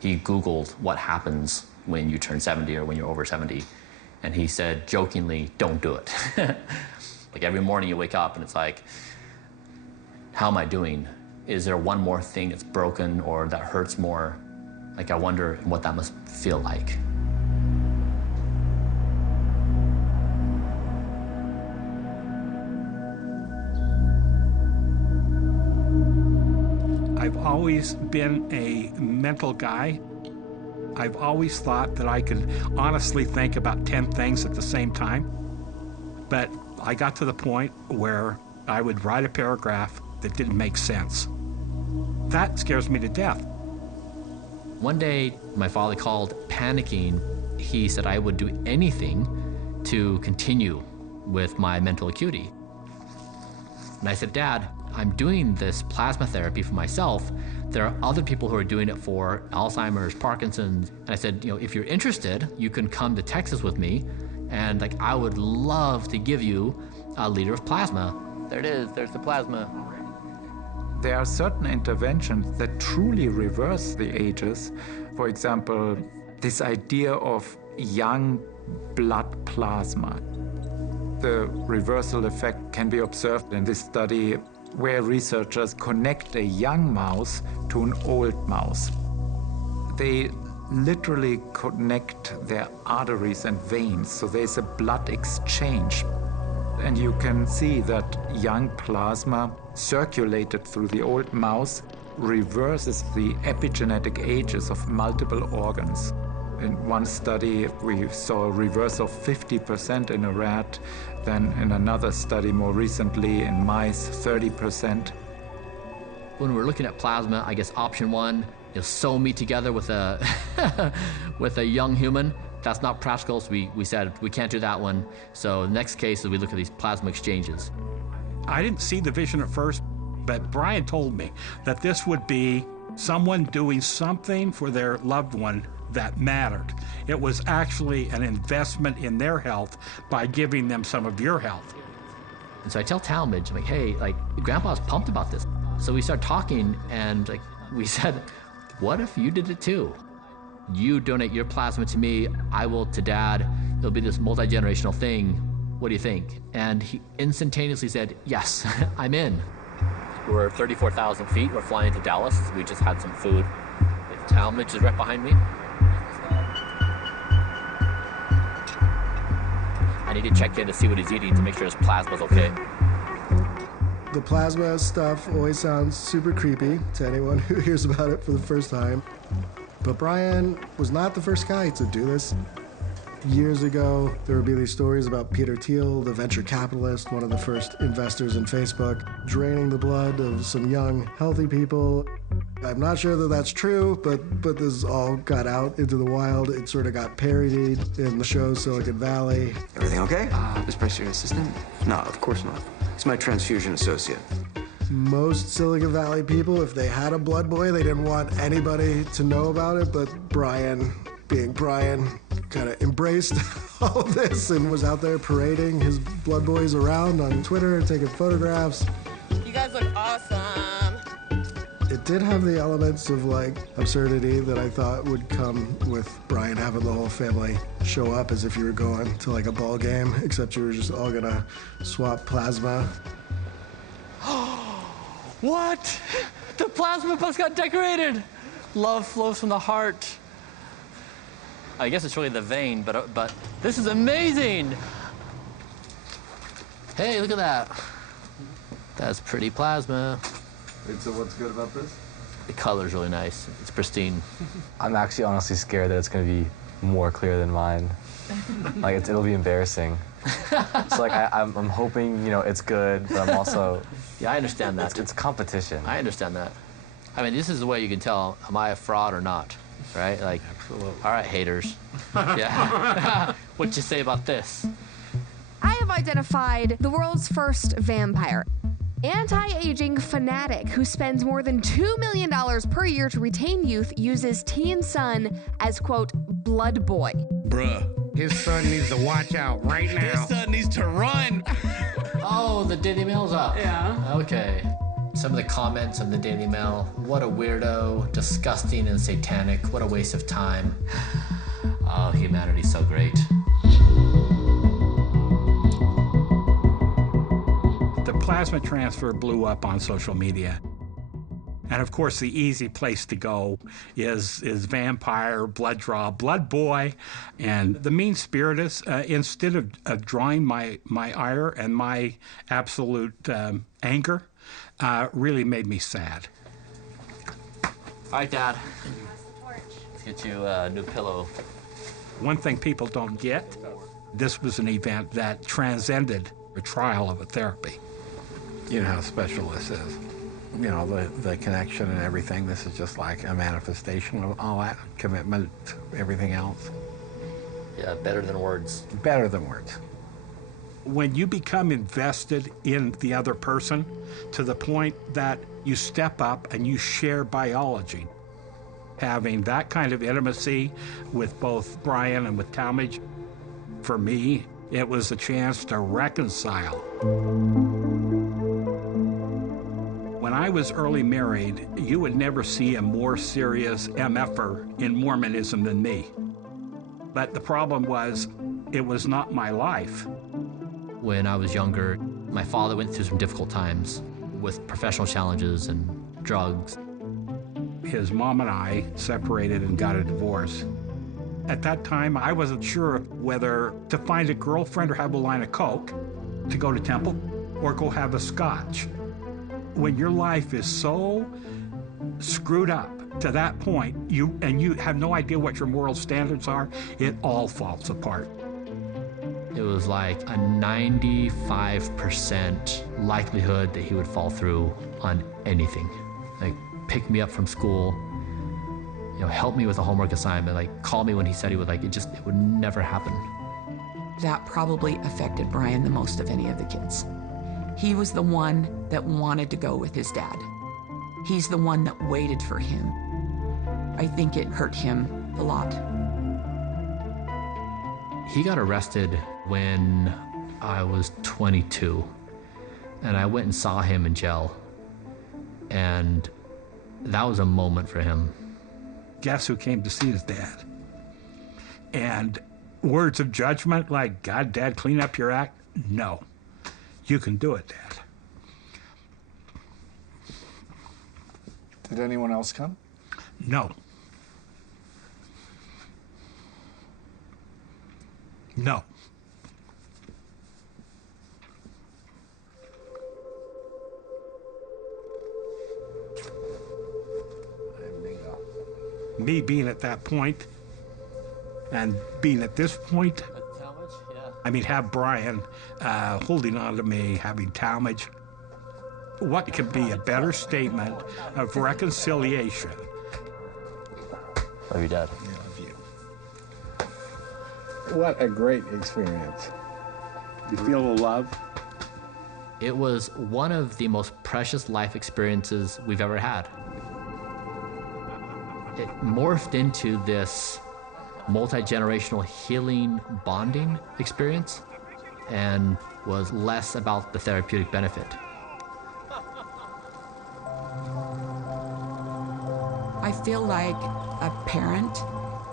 he Googled what happens when you turn 70 or when you're over 70. And he said, jokingly, don't do it. Like every morning you wake up and it's like, how am I doing? Is there one more thing that's broken or that hurts more? Like I wonder what that must feel like. I've always been a mental guy. I've always thought that I could honestly think about 10 things at the same time. But I got to the point where I would write a paragraph that didn't make sense. That scares me to death. One day, my father called panicking. He said I would do anything to continue with my mental acuity. And I said, Dad, I'm doing this plasma therapy for myself. There are other people who are doing it for Alzheimer's, Parkinson's. And I said, you know, if you're interested, you can come to Texas with me. And like, I would love to give you a liter of plasma. There it is, there's the plasma. There are certain interventions that truly reverse the ages. For example, this idea of young blood plasma. The reversal effect can be observed in this study where researchers connect a young mouse to an old mouse. They literally connect their arteries and veins, so there's a blood exchange. And you can see that young plasma circulated through the old mouse reverses the epigenetic ages of multiple organs. In one study, we saw a reverse of 50% in a rat. Then in another study more recently in mice, 30%. When we're looking at plasma, I guess option one, you'll sew me together with a with a young human. That's not practical, so we said we can't do that one. So the next case is we look at these plasma exchanges. I didn't see the vision at first, but Bryan told me that this would be someone doing something for their loved one that mattered. It was actually an investment in their health by giving them some of your health. And so I tell Talmage, I'm like, hey, like, Grandpa's pumped about this. So we start talking, and like we said, what if you did it too? You donate your plasma to me, I will to Dad. It'll be this multi-generational thing. What do you think? And he instantaneously said, yes, I'm in. We're 34,000 feet. We're flying to Dallas. We just had some food. Talmage is right behind me. I need to check in to see what he's eating to make sure his plasma's okay. The plasma stuff always sounds super creepy to anyone who hears about it for the first time. But Bryan was not the first guy to do this. Years ago, there would be these stories about Peter Thiel, the venture capitalist, one of the first investors in Facebook, draining the blood of some young, healthy people. I'm not sure that that's true, but this all got out into the wild. It sort of got parodied in the show Silicon Valley. Everything okay? Is Bryce your assistant? No, of course not. He's my transfusion associate. Most Silicon Valley people, if they had a blood boy, they didn't want anybody to know about it, but Bryan, being Bryan, kind of embraced all of this and was out there parading his blood boys around on Twitter, taking photographs. You guys look awesome. It did have the elements of like absurdity that I thought would come with Bryan having the whole family show up as if you were going to like a ball game, except you were just all gonna swap plasma. What? The plasma bus got decorated. Love flows from the heart. I guess it's really the vein, but this is amazing. Hey, look at that. That's pretty plasma. Wait, so what's good about this? The color's really nice. It's pristine. I'm actually honestly scared that it's going to be more clear than mine. Like, it'll be embarrassing. So, like, I'm hoping, you know, it's good, but I'm also... Yeah, I understand that. It's competition. I understand that. I mean, this is the way you can tell, am I a fraud or not, right? Like, absolutely. All right, haters. Yeah. What'd you say about this? I have identified the world's first vampire. Anti-aging fanatic who spends more than $2 million per year to retain youth uses teen son as, quote, blood boy. Bruh, his son needs to watch out right now. His son needs to run. Oh, the Daily Mail's up. Yeah. Okay. Some of the comments on the Daily Mail. What a weirdo, disgusting and satanic. What a waste of time. Oh, humanity's so great. The plasma transfer blew up on social media. And of course, the easy place to go is vampire, blood draw, blood boy. And the mean spiritus, instead of drawing my ire and my absolute anger, really made me sad. All right, Dad. Let's get you a new pillow. One thing people don't get, this was an event that transcended a trial of a therapy. You know how special this is. You know, the connection and everything. This is just like a manifestation of all that commitment, everything else. Yeah, better than words. Better than words. When you become invested in the other person to the point that you step up and you share biology, having that kind of intimacy with both Bryan and with Talmadge, for me, it was a chance to reconcile. When I was early married, you would never see a more serious MFer in Mormonism than me. But the problem was, it was not my life. When I was younger, my father went through some difficult times with professional challenges and drugs. His mom and I separated and got a divorce. At that time, I wasn't sure whether to find a girlfriend or have a line of coke to go to temple or go have a scotch. When your life is so screwed up to that point, you have no idea what your moral standards are, it all falls apart. It was like a 95% likelihood that he would fall through on anything. Like, pick me up from school, you know, help me with a homework assignment, like call me when he said he would, like, it would never happen. That probably affected Bryan the most of any of the kids. He was the one that wanted to go with his dad. He's the one that waited for him. I think it hurt him a lot. He got arrested when I was 22, and I went and saw him in jail, and that was a moment for him. Guess who came to see his dad? And words of judgment like, God, Dad, clean up your act? No. You can do it, Dad. Did anyone else come? No. No. Me being at that point and being at this point, I mean, have Bryan holding on to me, having Talmadge. What could be a better statement of reconciliation? Love you, Dad. I love you. What a great experience. You feel the love? It was one of the most precious life experiences we've ever had. It morphed into this multi-generational healing bonding experience and was less about the therapeutic benefit. I feel like a parent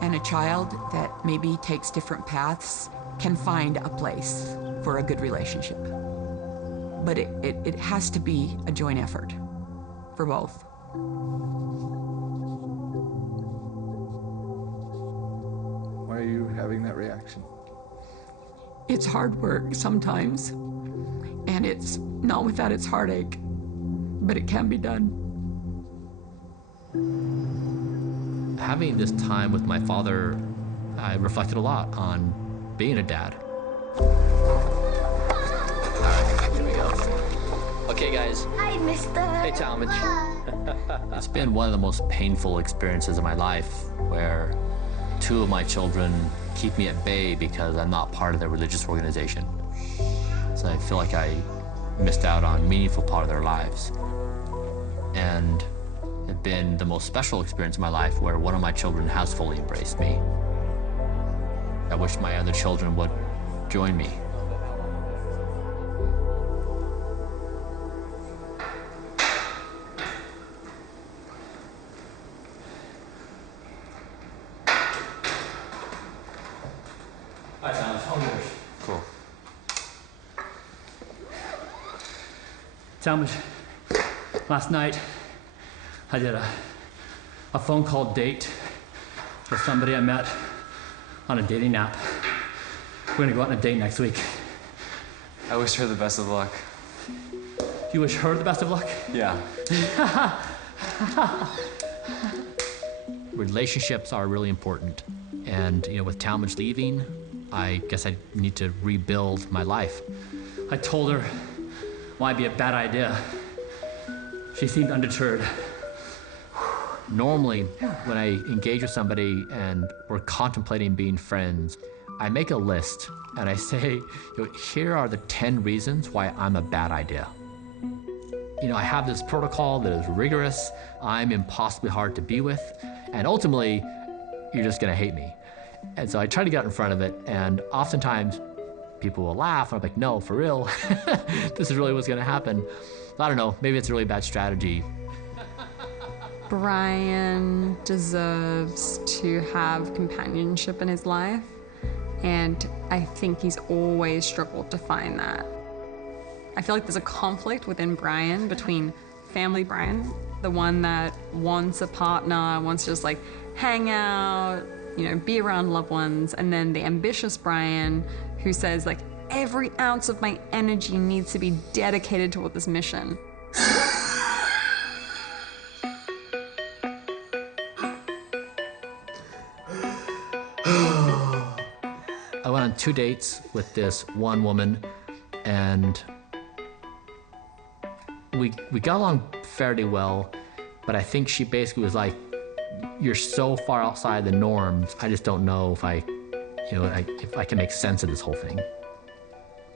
and a child that maybe takes different paths can find a place for a good relationship. But it has to be a joint effort for both. What are having that reaction? It's hard work sometimes, and it's not without its heartache, but it can be done. Having this time with my father, I reflected a lot on being a dad. All right, here we go. Okay, guys. Hi, mister. Hey, Talmadge. It's been one of the most painful experiences of my life where 2 of my children keep me at bay because I'm not part of their religious organization. So I feel like I missed out on a meaningful part of their lives. And it's been the most special experience of my life where one of my children has fully embraced me. I wish my other children would join me. Hi, Tom. It's all yours. Cool. Talmadge, last night I did a phone call date with somebody I met on a dating app. We're gonna go out on a date next week. I wish her the best of luck. You wish her the best of luck? Yeah. Relationships are really important. And with Talmadge leaving, I guess I need to rebuild my life. I told her might be a bad idea. She seemed undeterred. Normally, when I engage with somebody and we're contemplating being friends, I make a list and I say, here are the 10 reasons why I'm a bad idea. I have this protocol that is rigorous, I'm impossibly hard to be with, and ultimately, you're just gonna hate me. And so I try to get out in front of it, and oftentimes people will laugh, and I'm like, no, for real, this is really what's gonna happen. I don't know, maybe it's a really bad strategy. Bryan deserves to have companionship in his life, and I think he's always struggled to find that. I feel like there's a conflict within Bryan between family Bryan, the one that wants a partner, wants to just like hang out, be around loved ones, and then the ambitious Bryan who says like every ounce of my energy needs to be dedicated toward this mission. I went on 2 dates with this one woman, and we got along fairly well, but I think she basically was like, you're so far outside the norms, I just don't know if I can make sense of this whole thing.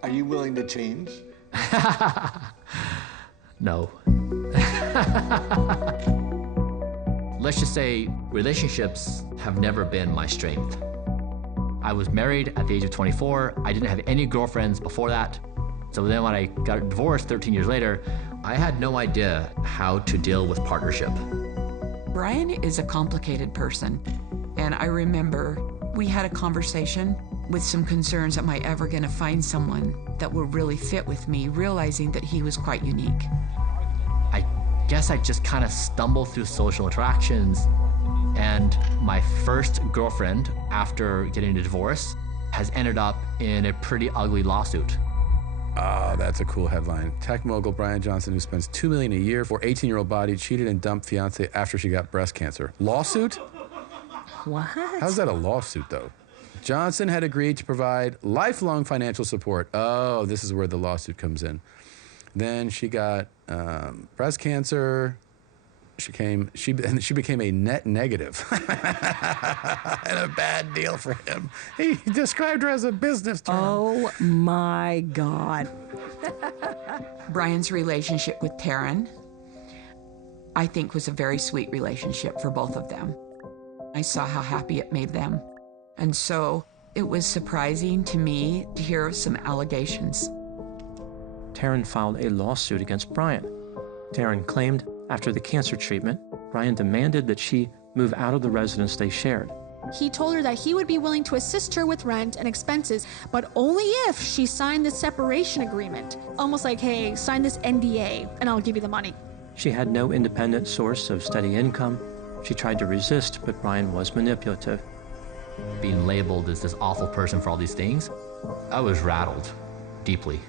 Are you willing to change? No. Let's just say relationships have never been my strength. I was married at the age of 24. I didn't have any girlfriends before that. So then when I got divorced 13 years later, I had no idea how to deal with partnership. Bryan is a complicated person, and I remember we had a conversation with some concerns, am I ever gonna find someone that will really fit with me, realizing that he was quite unique. I guess I just kind of stumbled through social interactions, and my first girlfriend, after getting a divorce, has ended up in a pretty ugly lawsuit. Oh, that's a cool headline. Tech mogul Bryan Johnson, who spends $2 million a year for 18-year-old body, cheated and dumped fiance after she got breast cancer. Lawsuit? What? How's that a lawsuit, though? Johnson had agreed to provide lifelong financial support. Oh, this is where the lawsuit comes in. Then she got breast cancer. She became a net negative. And a bad deal for him. He described her as a business term. Oh my God. Bryan's relationship with Taryn, I think, was a very sweet relationship for both of them. I saw how happy it made them. And so it was surprising to me to hear some allegations. Taryn filed a lawsuit against Bryan. Taryn claimed after the cancer treatment, Bryan demanded that she move out of the residence they shared. He told her that he would be willing to assist her with rent and expenses, but only if she signed the separation agreement. Almost like, hey, sign this NDA and I'll give you the money. She had no independent source of steady income. She tried to resist, but Bryan was manipulative. being labeled as this awful person for all these things, I was rattled deeply.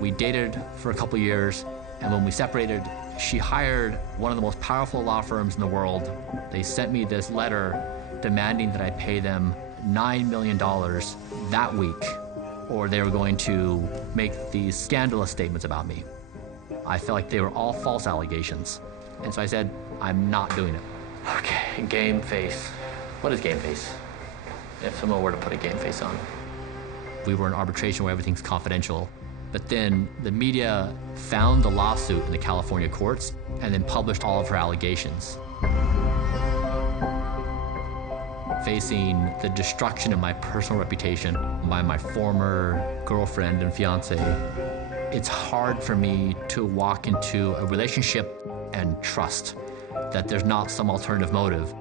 We dated for a couple years, and when we separated, she hired one of the most powerful law firms in the world. They sent me this letter demanding that I pay them $9 million that week, or they were going to make these scandalous statements about me. I felt like they were all false allegations. And so I said, I'm not doing it. Okay, game face. What is game face? If someone were to put a game face on. We were in arbitration where everything's confidential. But then the media found the lawsuit in the California courts and then published all of her allegations. Facing the destruction of my personal reputation by my former girlfriend and fiance, it's hard for me to walk into a relationship and trust that there's not some alternative motive.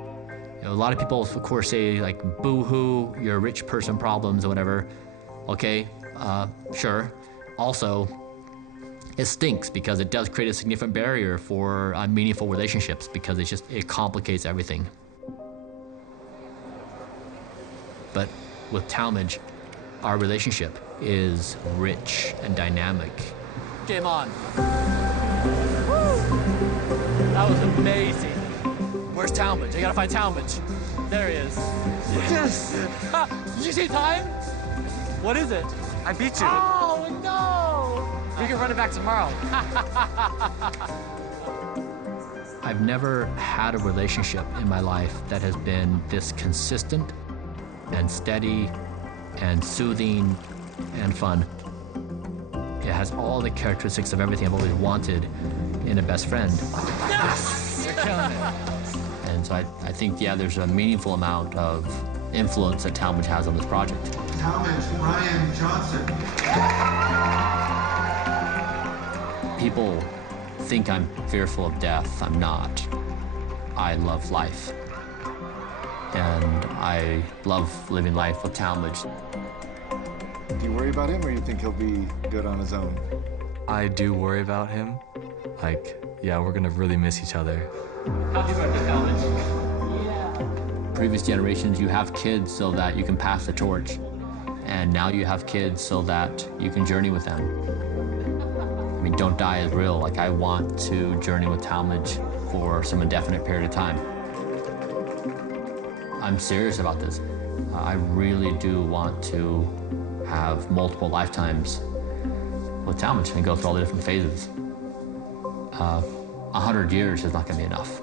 You know, a lot of people, of course, say like, boo-hoo, you're a rich person problems or whatever. Okay, sure. Also, it stinks because it does create a significant barrier for meaningful relationships because it complicates everything. But with Talmadge, our relationship is rich and dynamic. Game on. That was amazing. Where's Talmadge? I gotta find Talmadge. There he is. Yes! Did you see time? What is it? I beat you. Oh, no! We can run it back tomorrow. I've never had a relationship in my life that has been this consistent and steady and soothing and fun. It has all the characteristics of everything I've always wanted in a best friend. Yes! You're killing it. And so I think, yeah, there's a meaningful amount of influence that Talmadge has on this project. Talmadge, Bryan Johnson. People think I'm fearful of death. I'm not. I love life. And I love living life with Talmadge. Do you worry about him, or you think he'll be good on his own? I do worry about him. Like, yeah, we're gonna really miss each other. Happy birthday, Talmadge. Yeah. Previous generations, you have kids so that you can pass the torch. And now you have kids so that you can journey with them. I mean, don't die is real. Like, I want to journey with Talmadge for some indefinite period of time. I'm serious about this. I really do want to have multiple lifetimes with Talmadge and go through all the different phases. 100 years is not going to be enough.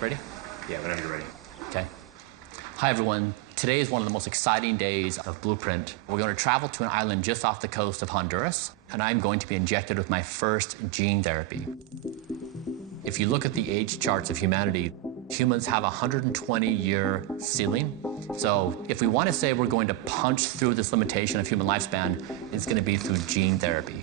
Ready? Yeah, whenever you're ready. Okay. Hi, everyone. Today is one of the most exciting days of Blueprint. We're going to travel to an island just off the coast of Honduras, and I'm going to be injected with my first gene therapy. If you look at the age charts of humanity, humans have a 120-year ceiling. So if we want to say we're going to punch through this limitation of human lifespan, it's going to be through gene therapy.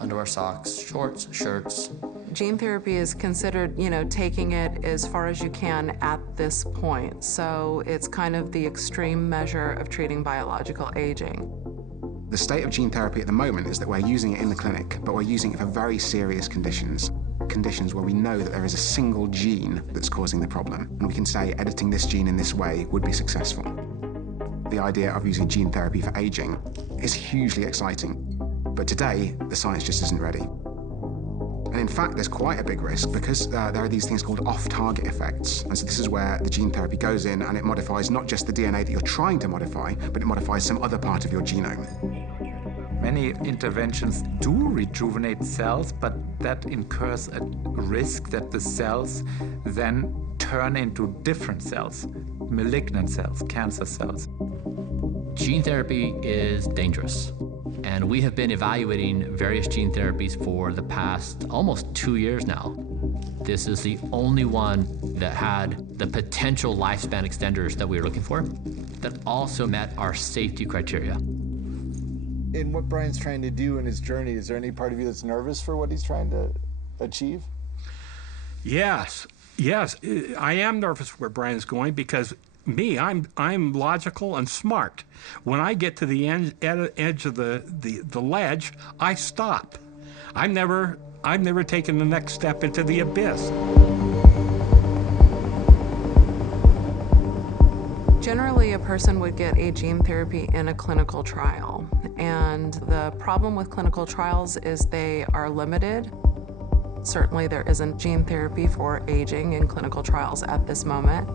Underwear, socks, shorts, shirts. Gene therapy is considered, taking it as far as you can at this point. So it's kind of the extreme measure of treating biological aging. The state of gene therapy at the moment is that we're using it in the clinic, but we're using it for very serious conditions. Conditions where we know that there is a single gene that's causing the problem, and we can say editing this gene in this way would be successful. The idea of using gene therapy for aging is hugely exciting, but today the science just isn't ready. And in fact, there's quite a big risk because there are these things called off-target effects. And so this is where the gene therapy goes in and it modifies not just the DNA that you're trying to modify, but it modifies some other part of your genome. Many interventions do rejuvenate cells, but that incurs a risk that the cells then turn into different cells, malignant cells, cancer cells. Gene therapy is dangerous. And we have been evaluating various gene therapies for the past almost 2 years now. This is the only one that had the potential lifespan extenders that we were looking for, that also met our safety criteria. In what Bryan's trying to do in his journey, is there any part of you that's nervous for what he's trying to achieve? Yes, I am nervous where Bryan's going because I'm logical and smart. When I get to the edge of the ledge, I stop. I'm never I've never taken the next step into the abyss. Generally, a person would get a gene therapy in a clinical trial. And the problem with clinical trials is they are limited. Certainly, there isn't gene therapy for aging in clinical trials at this moment.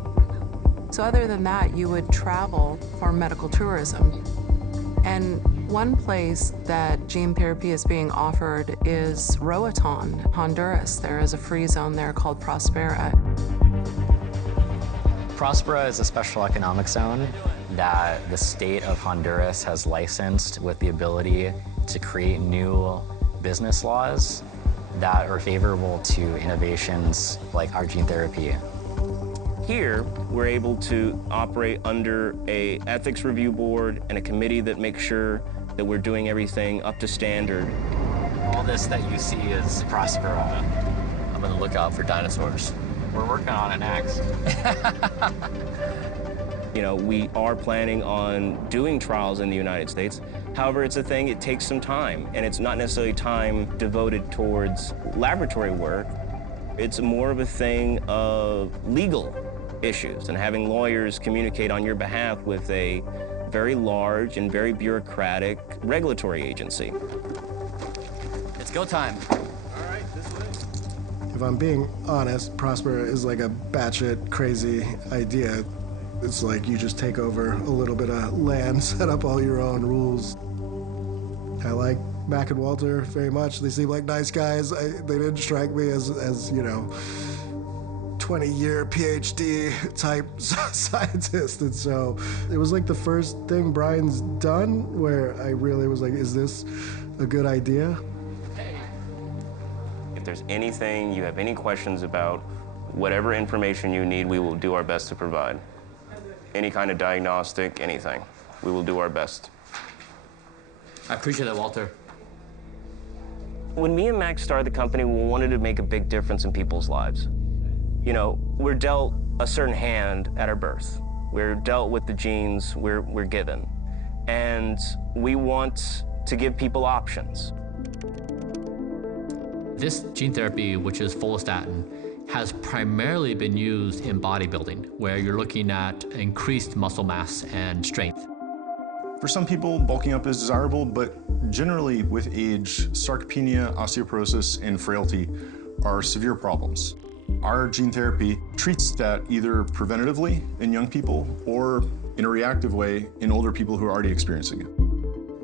So other than that, you would travel for medical tourism. And one place that gene therapy is being offered is Roatan, Honduras. There is a free zone there called Prospera. Prospera is a special economic zone that the state of Honduras has licensed with the ability to create new business laws that are favorable to innovations like our gene therapy. Here, we're able to operate under an ethics review board and a committee that makes sure that we're doing everything up to standard. All this that you see is Prospera. I'm gonna look out for dinosaurs. We're working on an axe. You know, we are planning on doing trials in the United States. However, it's a thing, it takes some time, and it's not necessarily time devoted towards laboratory work. It's more of a thing of legal issues and having lawyers communicate on your behalf with a very large and very bureaucratic regulatory agency. It's go time. If I'm being honest, Prospera is like a batshit crazy idea. It's like you just take over a little bit of land, set up all your own rules. I like Mac and Walter very much. They seem like nice guys. They didn't strike me as you know, 20-year PhD type scientist. And so it was like the first thing Bryan's done where I really was like, is this a good idea? If there's anything, you have any questions about, whatever information you need, we will do our best to provide. Any kind of diagnostic, anything. We will do our best. I appreciate that, Walter. When me and Max started the company, we wanted to make a big difference in people's lives. You know, we're dealt a certain hand at our birth. We're dealt with the genes we're given. And we want to give people options. This gene therapy, which is follistatin, has primarily been used in bodybuilding, where you're looking at increased muscle mass and strength. For some people, bulking up is desirable, but generally with age, sarcopenia, osteoporosis, and frailty are severe problems. Our gene therapy treats that either preventatively in young people or in a reactive way in older people who are already experiencing it.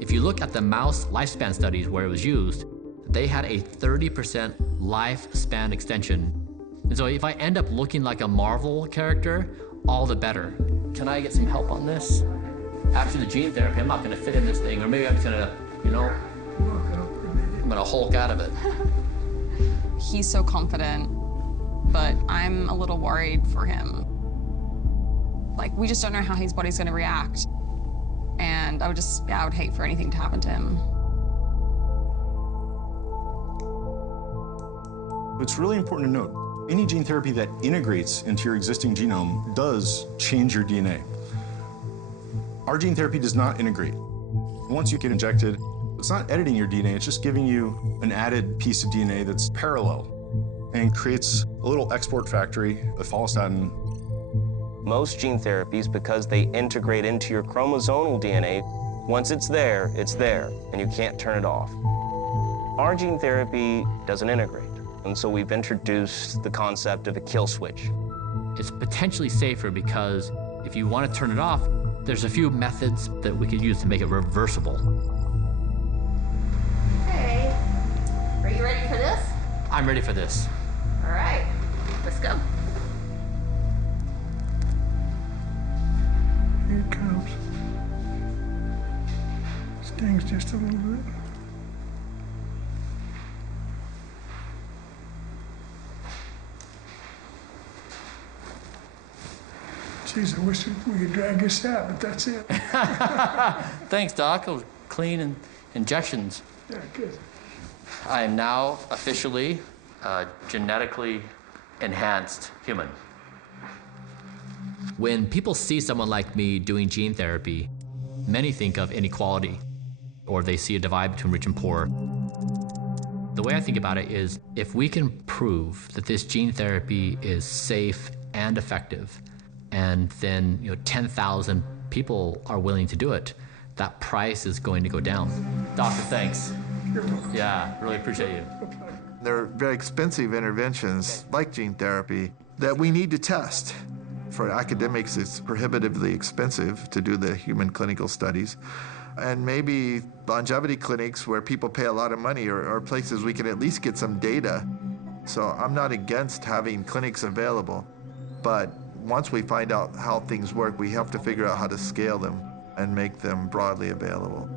If you look at the mouse lifespan studies where it was used, they had a 30% lifespan extension. And so if I end up looking like a Marvel character, all the better. Can I get some help on this? After the gene therapy, I'm not gonna fit in this thing, or maybe I'm just gonna, you know, I'm gonna Hulk out of it. He's so confident, but I'm a little worried for him. Like, we just don't know how his body's gonna react. And I would hate for anything to happen to him. It's really important to note, any gene therapy that integrates into your existing genome does change your DNA. Our gene therapy does not integrate. Once you get injected, it's not editing your DNA, it's just giving you an added piece of DNA that's parallel and creates a little export factory of follistatin. Most gene therapies, because they integrate into your chromosomal DNA, once it's there, and you can't turn it off. Our gene therapy doesn't integrate. And so we've introduced the concept of a kill switch. It's potentially safer because if you want to turn it off, there's a few methods that we could use to make it reversible. Hey, are you ready for this? I'm ready for this. All right, let's go. Here it comes. Stings just a little bit. Jeez, I wish we could drag this out, but that's it. Thanks, Doc. Those clean injections. Yeah, good. I am now officially a genetically enhanced human. When people see someone like me doing gene therapy, many think of inequality, or they see a divide between rich and poor. The way I think about it is if we can prove that this gene therapy is safe and effective, and then 10,000 people are willing to do it, that price is going to go down. Doctor, thanks. Yeah, really appreciate you. There are very expensive interventions like gene therapy that we need to test. For academics, it's prohibitively expensive to do the human clinical studies. And maybe longevity clinics where people pay a lot of money are places we can at least get some data. So I'm not against having clinics available, but once we find out how things work, we have to figure out how to scale them and make them broadly available.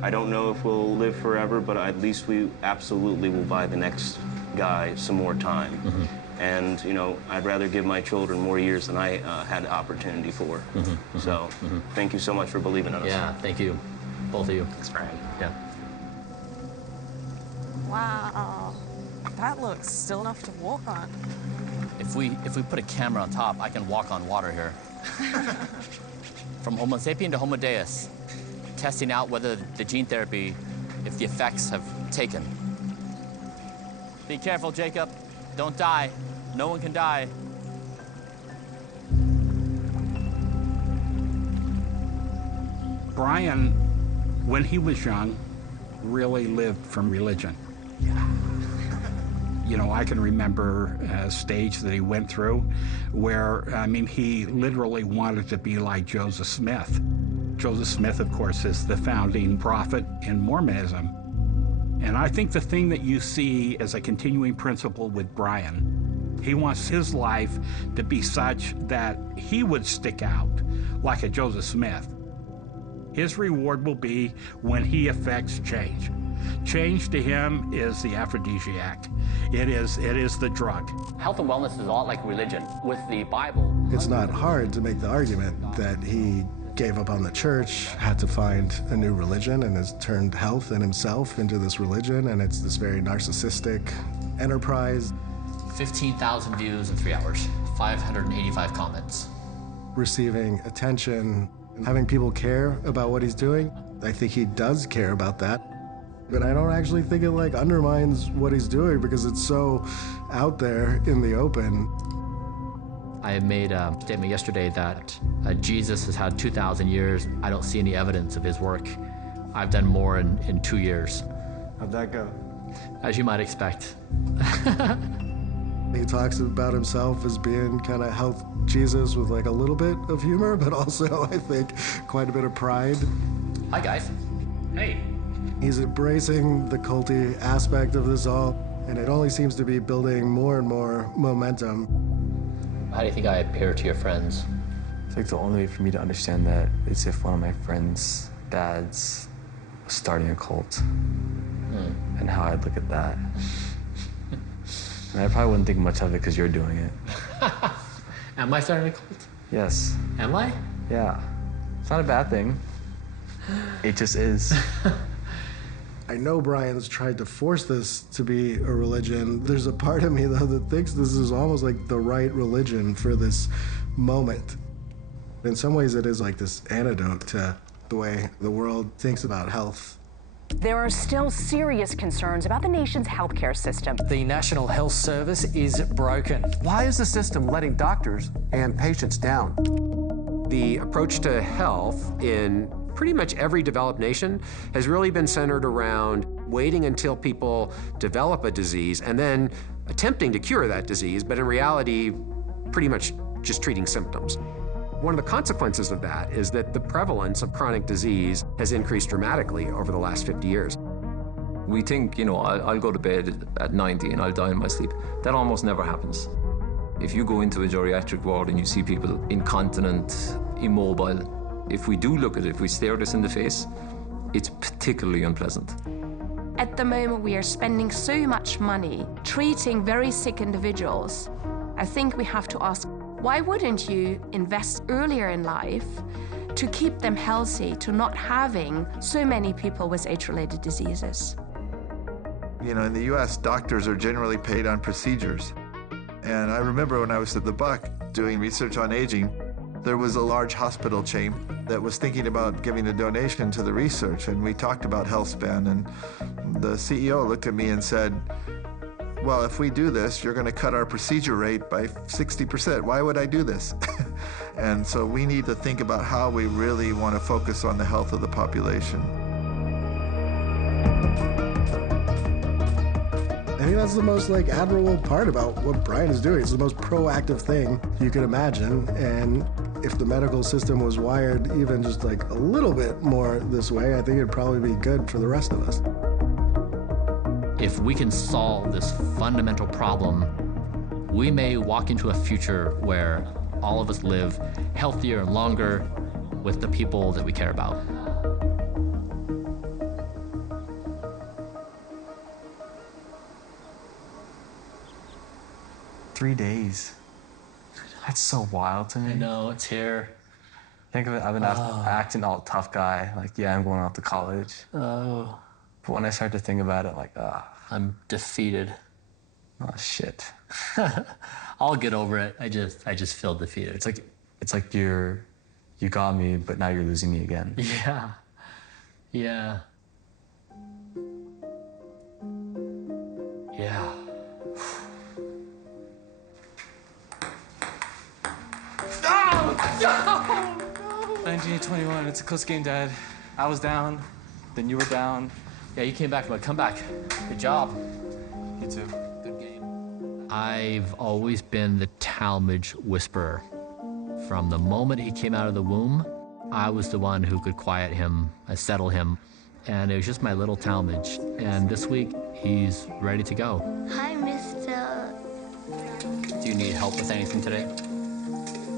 I don't know if we'll live forever, but at least we absolutely will buy the next guy some more time. Mm-hmm. And, I'd rather give my children more years than I had opportunity for. Mm-hmm. So, thank you so much for believing in us. Yeah, thank you. Both of you. Thanks, Bryan. Yeah. Wow. That looks still enough to walk on. If we put a camera on top, I can walk on water here. From Homo sapien to Homo deus, testing out whether the gene therapy, if the effects have taken. Be careful, Jacob. Don't die. No one can die. Bryan, when he was young, really lived from religion. I can remember a stage that he went through where, he literally wanted to be like Joseph Smith. Joseph Smith, of course, is the founding prophet in Mormonism. And I think the thing that you see as a continuing principle with Bryan, he wants his life to be such that he would stick out like a Joseph Smith. His reward will be when he affects change. Change to him is the aphrodisiac. It is the drug. Health and wellness is a lot like religion with the Bible. It's not hard to make the argument that he gave up on the church, had to find a new religion, and has turned health and himself into this religion, and it's this very narcissistic enterprise. 15,000 views in 3 hours, 585 comments. Receiving attention, having people care about what he's doing. I think he does care about that. But I don't actually think it undermines what he's doing because it's so out there in the open. I made a statement yesterday that Jesus has had 2,000 years. I don't see any evidence of his work. I've done more in 2 years. How'd that go? As you might expect. He talks about himself as being kind of health Jesus with a little bit of humor, but also, I think, quite a bit of pride. Hi, guys. Hey. He's embracing the culty aspect of this all, and it only seems to be building more and more momentum. How do you think I appear to your friends? It's the only way for me to understand that is if one of my friends' dads was starting a cult, and how I'd look at that. And I probably wouldn't think much of it because you're doing it. Am I starting a cult? Yes. Am I? Yeah. It's not a bad thing. It just is. I know Bryan's tried to force this to be a religion. There's a part of me, though, that thinks this is almost like the right religion for this moment. In some ways, it is like this antidote to the way the world thinks about health. There are still serious concerns about the nation's healthcare system. The National Health Service is broken. Why is the system letting doctors and patients down? The approach to health in pretty much every developed nation has really been centered around waiting until people develop a disease and then attempting to cure that disease, but in reality, pretty much just treating symptoms. One of the consequences of that is that the prevalence of chronic disease has increased dramatically over the last 50 years. We think, I'll go to bed at 90 and I'll die in my sleep. That almost never happens. If you go into a geriatric ward and you see people incontinent, immobile, if we do look at it, if we stare this in the face, it's particularly unpleasant. At the moment, we are spending so much money treating very sick individuals. I think we have to ask, why wouldn't you invest earlier in life to keep them healthy, to not having so many people with age-related diseases? In the US, doctors are generally paid on procedures. And I remember when I was at the Buck doing research on aging, There was a large hospital chain that was thinking about giving a donation to the research, and we talked about HealthSpan, and the CEO looked at me and said, well, if we do this, you're going to cut our procedure rate by 60%. Why would I do this? And so we need to think about how we really want to focus on the health of the population. I think that's the most admirable part about what Bryan is doing. It's the most proactive thing you could imagine. And if the medical system was wired even just a little bit more this way, I think it'd probably be good for the rest of us. If we can solve this fundamental problem, we may walk into a future where all of us live healthier and longer with the people that we care about. "3 days. That's so wild to me. I know, it's here. Think of it, I've been acting all tough guy, yeah, I'm going off to college. Oh. But when I start to think about it, I'm defeated. Oh, shit. I'll get over it. I just feel defeated. It's like you got me, but now you're losing me again. Yeah. Yeah. Yeah. 1921, it's a close game, Dad. I was down, then you were down. Yeah, you came back from a comeback. Good job. You too. Good game. I've always been the Talmadge whisperer. From the moment he came out of the womb, I was the one who could quiet him, settle him, and it was just my little Talmadge. And this week, he's ready to go. Hi, Mr. Do you need help with anything today?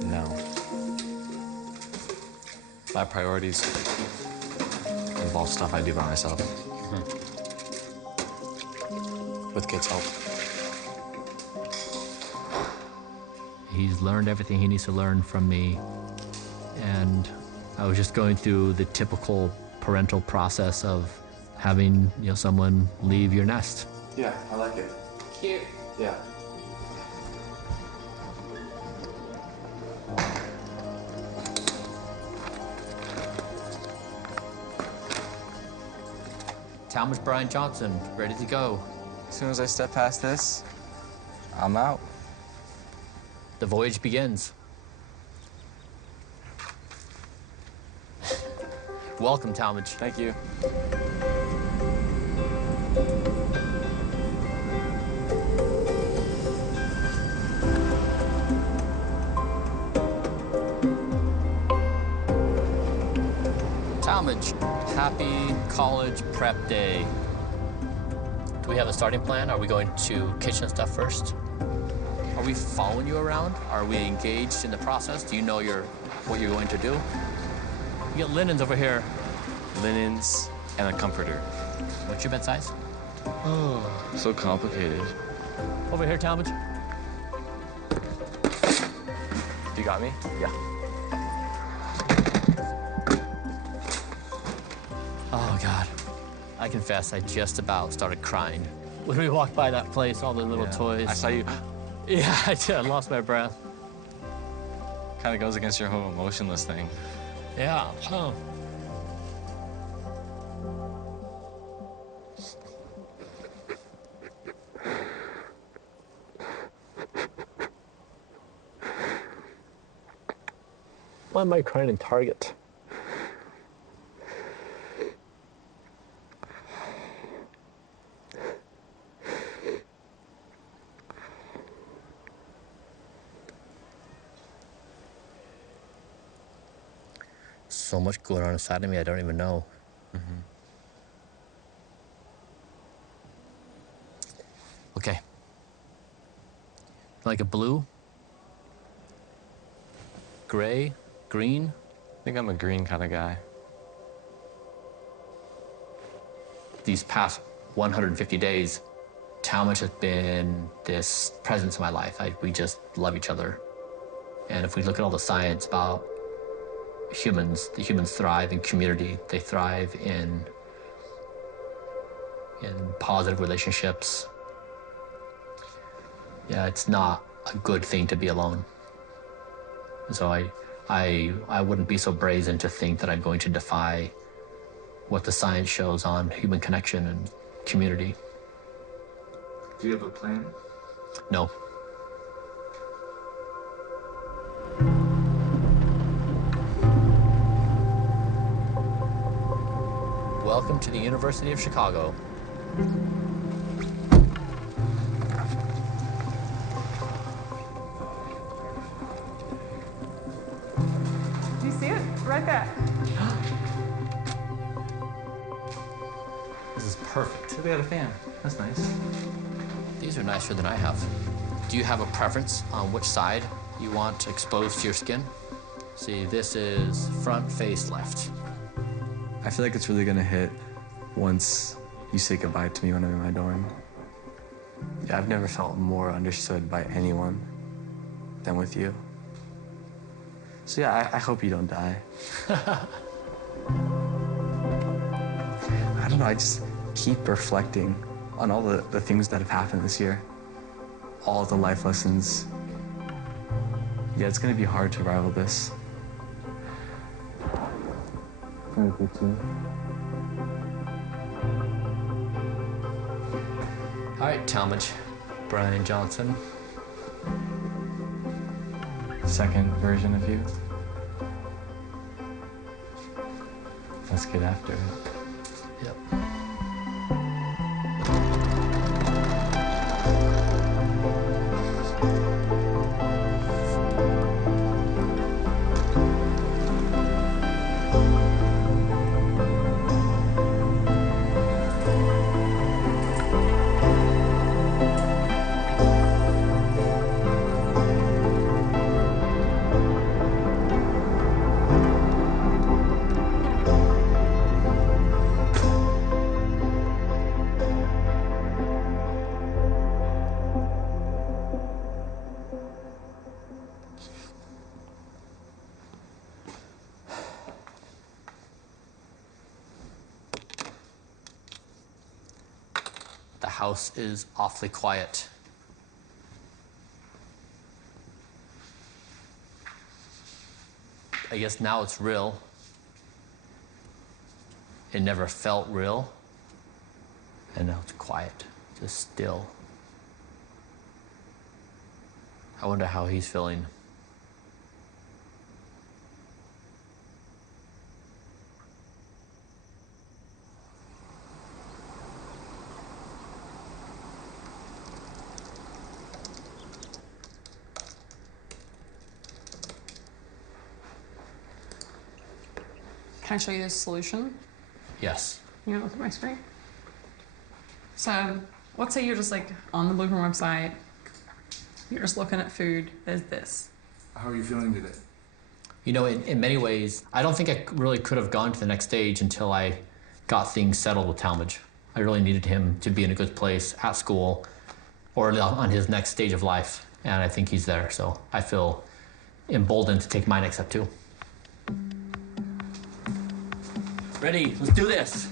No. My priorities involve stuff I do by myself. With kids' help. He's learned everything he needs to learn from me, and I was just going through the typical parental process of having someone leave your nest. Yeah, I like it. Cute. Yeah. Talmadge Bryan Johnson, ready to go. As soon as I step past this, I'm out. The voyage begins. Welcome, Talmadge. Thank you. Talmadge, happy college prep day. Do we have a starting plan? Are we going to kitchen stuff first? Are we following you around? Are we engaged in the process? Do you know what you're going to do? You got linens over here. Linens and a comforter. What's your bed size? Oh, so complicated. Over here, Talmadge. You got me? Yeah. Oh, God. I confess, I just about started crying when we walked by that place, all the little toys. I saw you. Yeah, I did. I lost my breath. Kind of goes against your whole emotionless thing. Yeah. Oh. Why am I crying in Target? So much going on inside of me, I don't even know. Okay. Like a blue? Gray? Green? I think I'm a green kind of guy. These past 150 days, Talmadge has been this presence in my life. We just love each other. And if we look at all the science about humans, the humans thrive in community. They thrive in positive relationships. Yeah, it's not a good thing to be alone. So I I wouldn't be so brazen to think that I'm going to defy what the science shows on human connection and community. Do you have a plan? No. Welcome to the University of Chicago. Do you see it? Right there. This is perfect. They got a fan. That's nice. These are nicer than I have. Do you have a preference on which side you want exposed to your skin? See, this is front face left. I feel like it's really gonna hit once you say goodbye to me when I'm in my dorm. Yeah, I've never felt more understood by anyone than with you. So yeah, I hope you don't die. I don't know, I just keep reflecting on all the things that have happened this year. All the life lessons. Yeah, it's gonna be hard to rival this. Very good too. All right, Talmadge. Bryan Johnson. Second version of you. Let's get after it. Yep. The house is awfully quiet. I guess now it's real. It never felt real. And now it's quiet, just still. I wonder how he's feeling. Can I show you this solution? Yes. You want to look at my screen? So let's say you're just like on the Blueprint website, you're just looking at food, there's this. How are you feeling today? You know, in many ways, I don't think I really could have gone to the next stage until I got things settled with Talmadge. I really needed him to be in a good place at school or on his next stage of life, and I think he's there, so I feel emboldened to take my next step too. Ready, let's do this.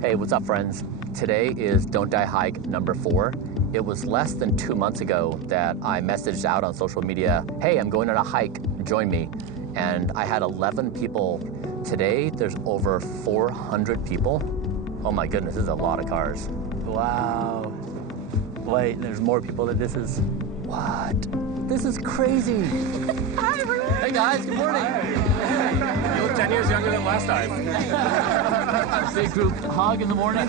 Hey, what's up, friends? Today is Don't Die Hike number 4. It was less than 2 months ago that I messaged out on social media, hey, I'm going on a hike, join me. And I had 11 people. Today, there's over 400 people. Oh my goodness, this is a lot of cars. Wow. Wait, there's more people than this is. What? This is crazy. Hi, everyone. Hey guys, good morning. You look 10 years younger than last time. Big group hug in the morning.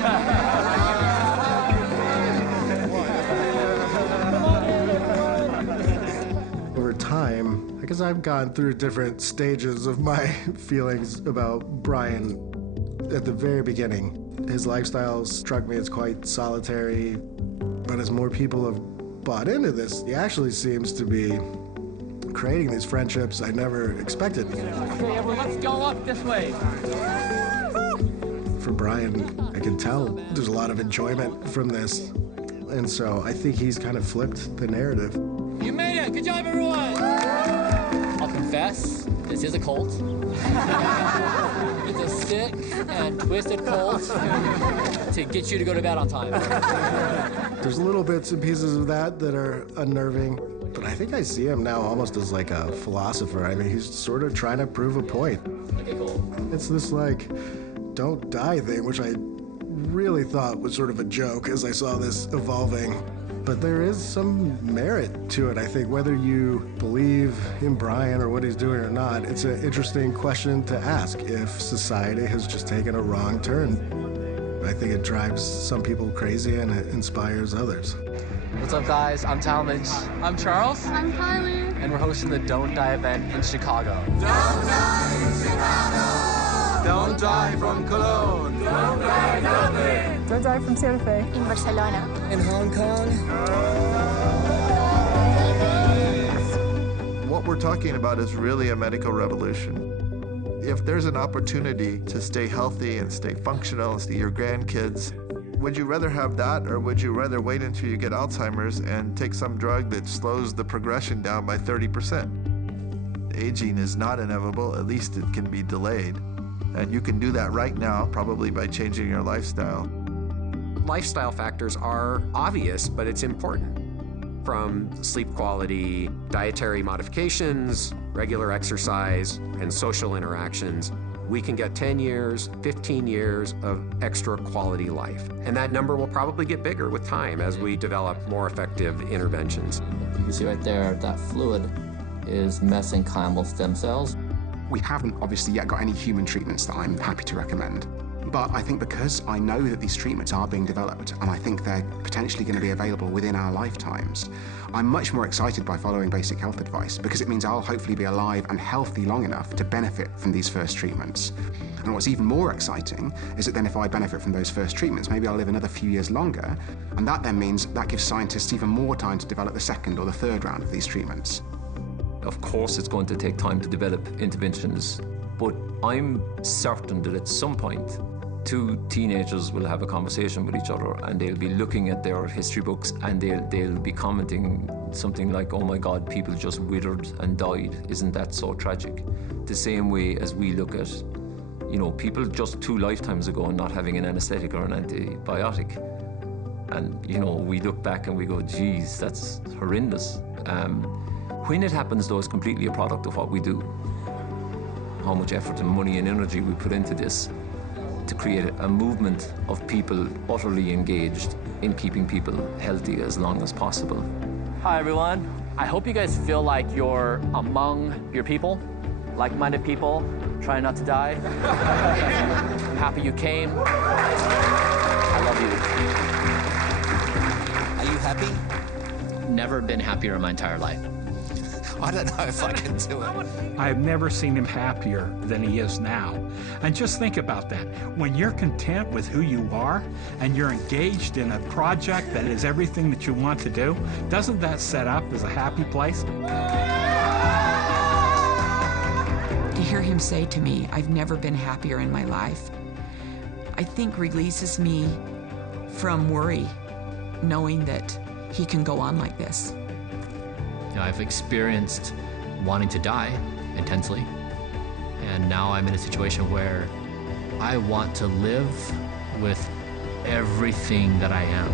Over time, I guess I've gone through different stages of my feelings about Bryan. At the very beginning, his lifestyle struck me as quite solitary, but as more people have bought into this, he actually seems to be creating these friendships I never expected. Okay, everyone, let's go up this way. For Bryan, I can tell there's a lot of enjoyment from this. And so I think he's kind of flipped the narrative. You made it! Good job, everyone! I'll confess, this is a cult. It's a sick and twisted cult to get you to go to bed on time. There's little bits and pieces of that that are unnerving. But I think I see him now almost as like a philosopher. I mean, he's sort of trying to prove a point. It's this like, don't die thing, which I really thought was sort of a joke as I saw this evolving. But there is some merit to it, I think, whether you believe in Bryan or what he's doing or not. It's an interesting question to ask if society has just taken a wrong turn. I think it drives some people crazy and it inspires others. What's up, guys? I'm Talmadge. I'm Charles. I'm Kylie. And we're hosting the Don't Die event in Chicago. Don't die in Chicago! Don't die from Cologne! Don't die Dublin! Don't die from Santa Fe. In Barcelona. In Hong Kong. What we're talking about is really a medical revolution. If there's an opportunity to stay healthy and stay functional and see your grandkids, would you rather have that, or would you rather wait until you get Alzheimer's and take some drug that slows the progression down by 30%? Aging is not inevitable, at least it can be delayed. And you can do that right now, probably by changing your lifestyle. Lifestyle factors are obvious, but it's important. From sleep quality, dietary modifications, regular exercise, and social interactions, we can get 10 years, 15 years of extra quality life. And that number will probably get bigger with time as we develop more effective interventions. You can see right there, that fluid is mesenchymal stem cells. We haven't obviously yet got any human treatments that I'm happy to recommend. But I think because I know that these treatments are being developed, and I think they're potentially going to be available within our lifetimes, I'm much more excited by following basic health advice, because it means I'll hopefully be alive and healthy long enough to benefit from these first treatments. And what's even more exciting is that then if I benefit from those first treatments, maybe I'll live another few years longer, and that then means that gives scientists even more time to develop the second or the third round of these treatments. Of course it's going to take time to develop interventions, but I'm certain that at some point, two teenagers will have a conversation with each other and they'll be looking at their history books and they'll be commenting something like, oh my God, people just withered and died. Isn't that so tragic? The same way as we look at, you know, people just 2 lifetimes ago not having an anesthetic or an antibiotic. And, you know, we look back and we go, geez, that's horrendous. When it happens, though, it's completely a product of what we do. How much effort and money and energy we put into this to create a movement of people utterly engaged in keeping people healthy as long as possible. Hi, everyone. I hope you guys feel like you're among your people, like-minded people, trying not to die. I'm happy you came. I love you. Are you happy? Never been happier in my entire life. I don't know if I can do it. I've never seen him happier than he is now. And just think about that. When you're content with who you are and you're engaged in a project that is everything that you want to do, doesn't that set up as a happy place? To hear him say to me, I've never been happier in my life, I think releases me from worry, knowing that he can go on like this. You know, I've experienced wanting to die intensely, and now I'm in a situation where I want to live with everything that I am.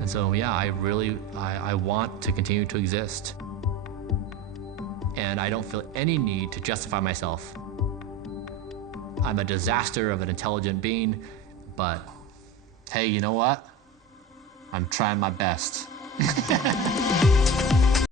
And so, yeah, I want to continue to exist. And I don't feel any need to justify myself. I'm a disaster of an intelligent being, but hey, you know what? I'm trying my best.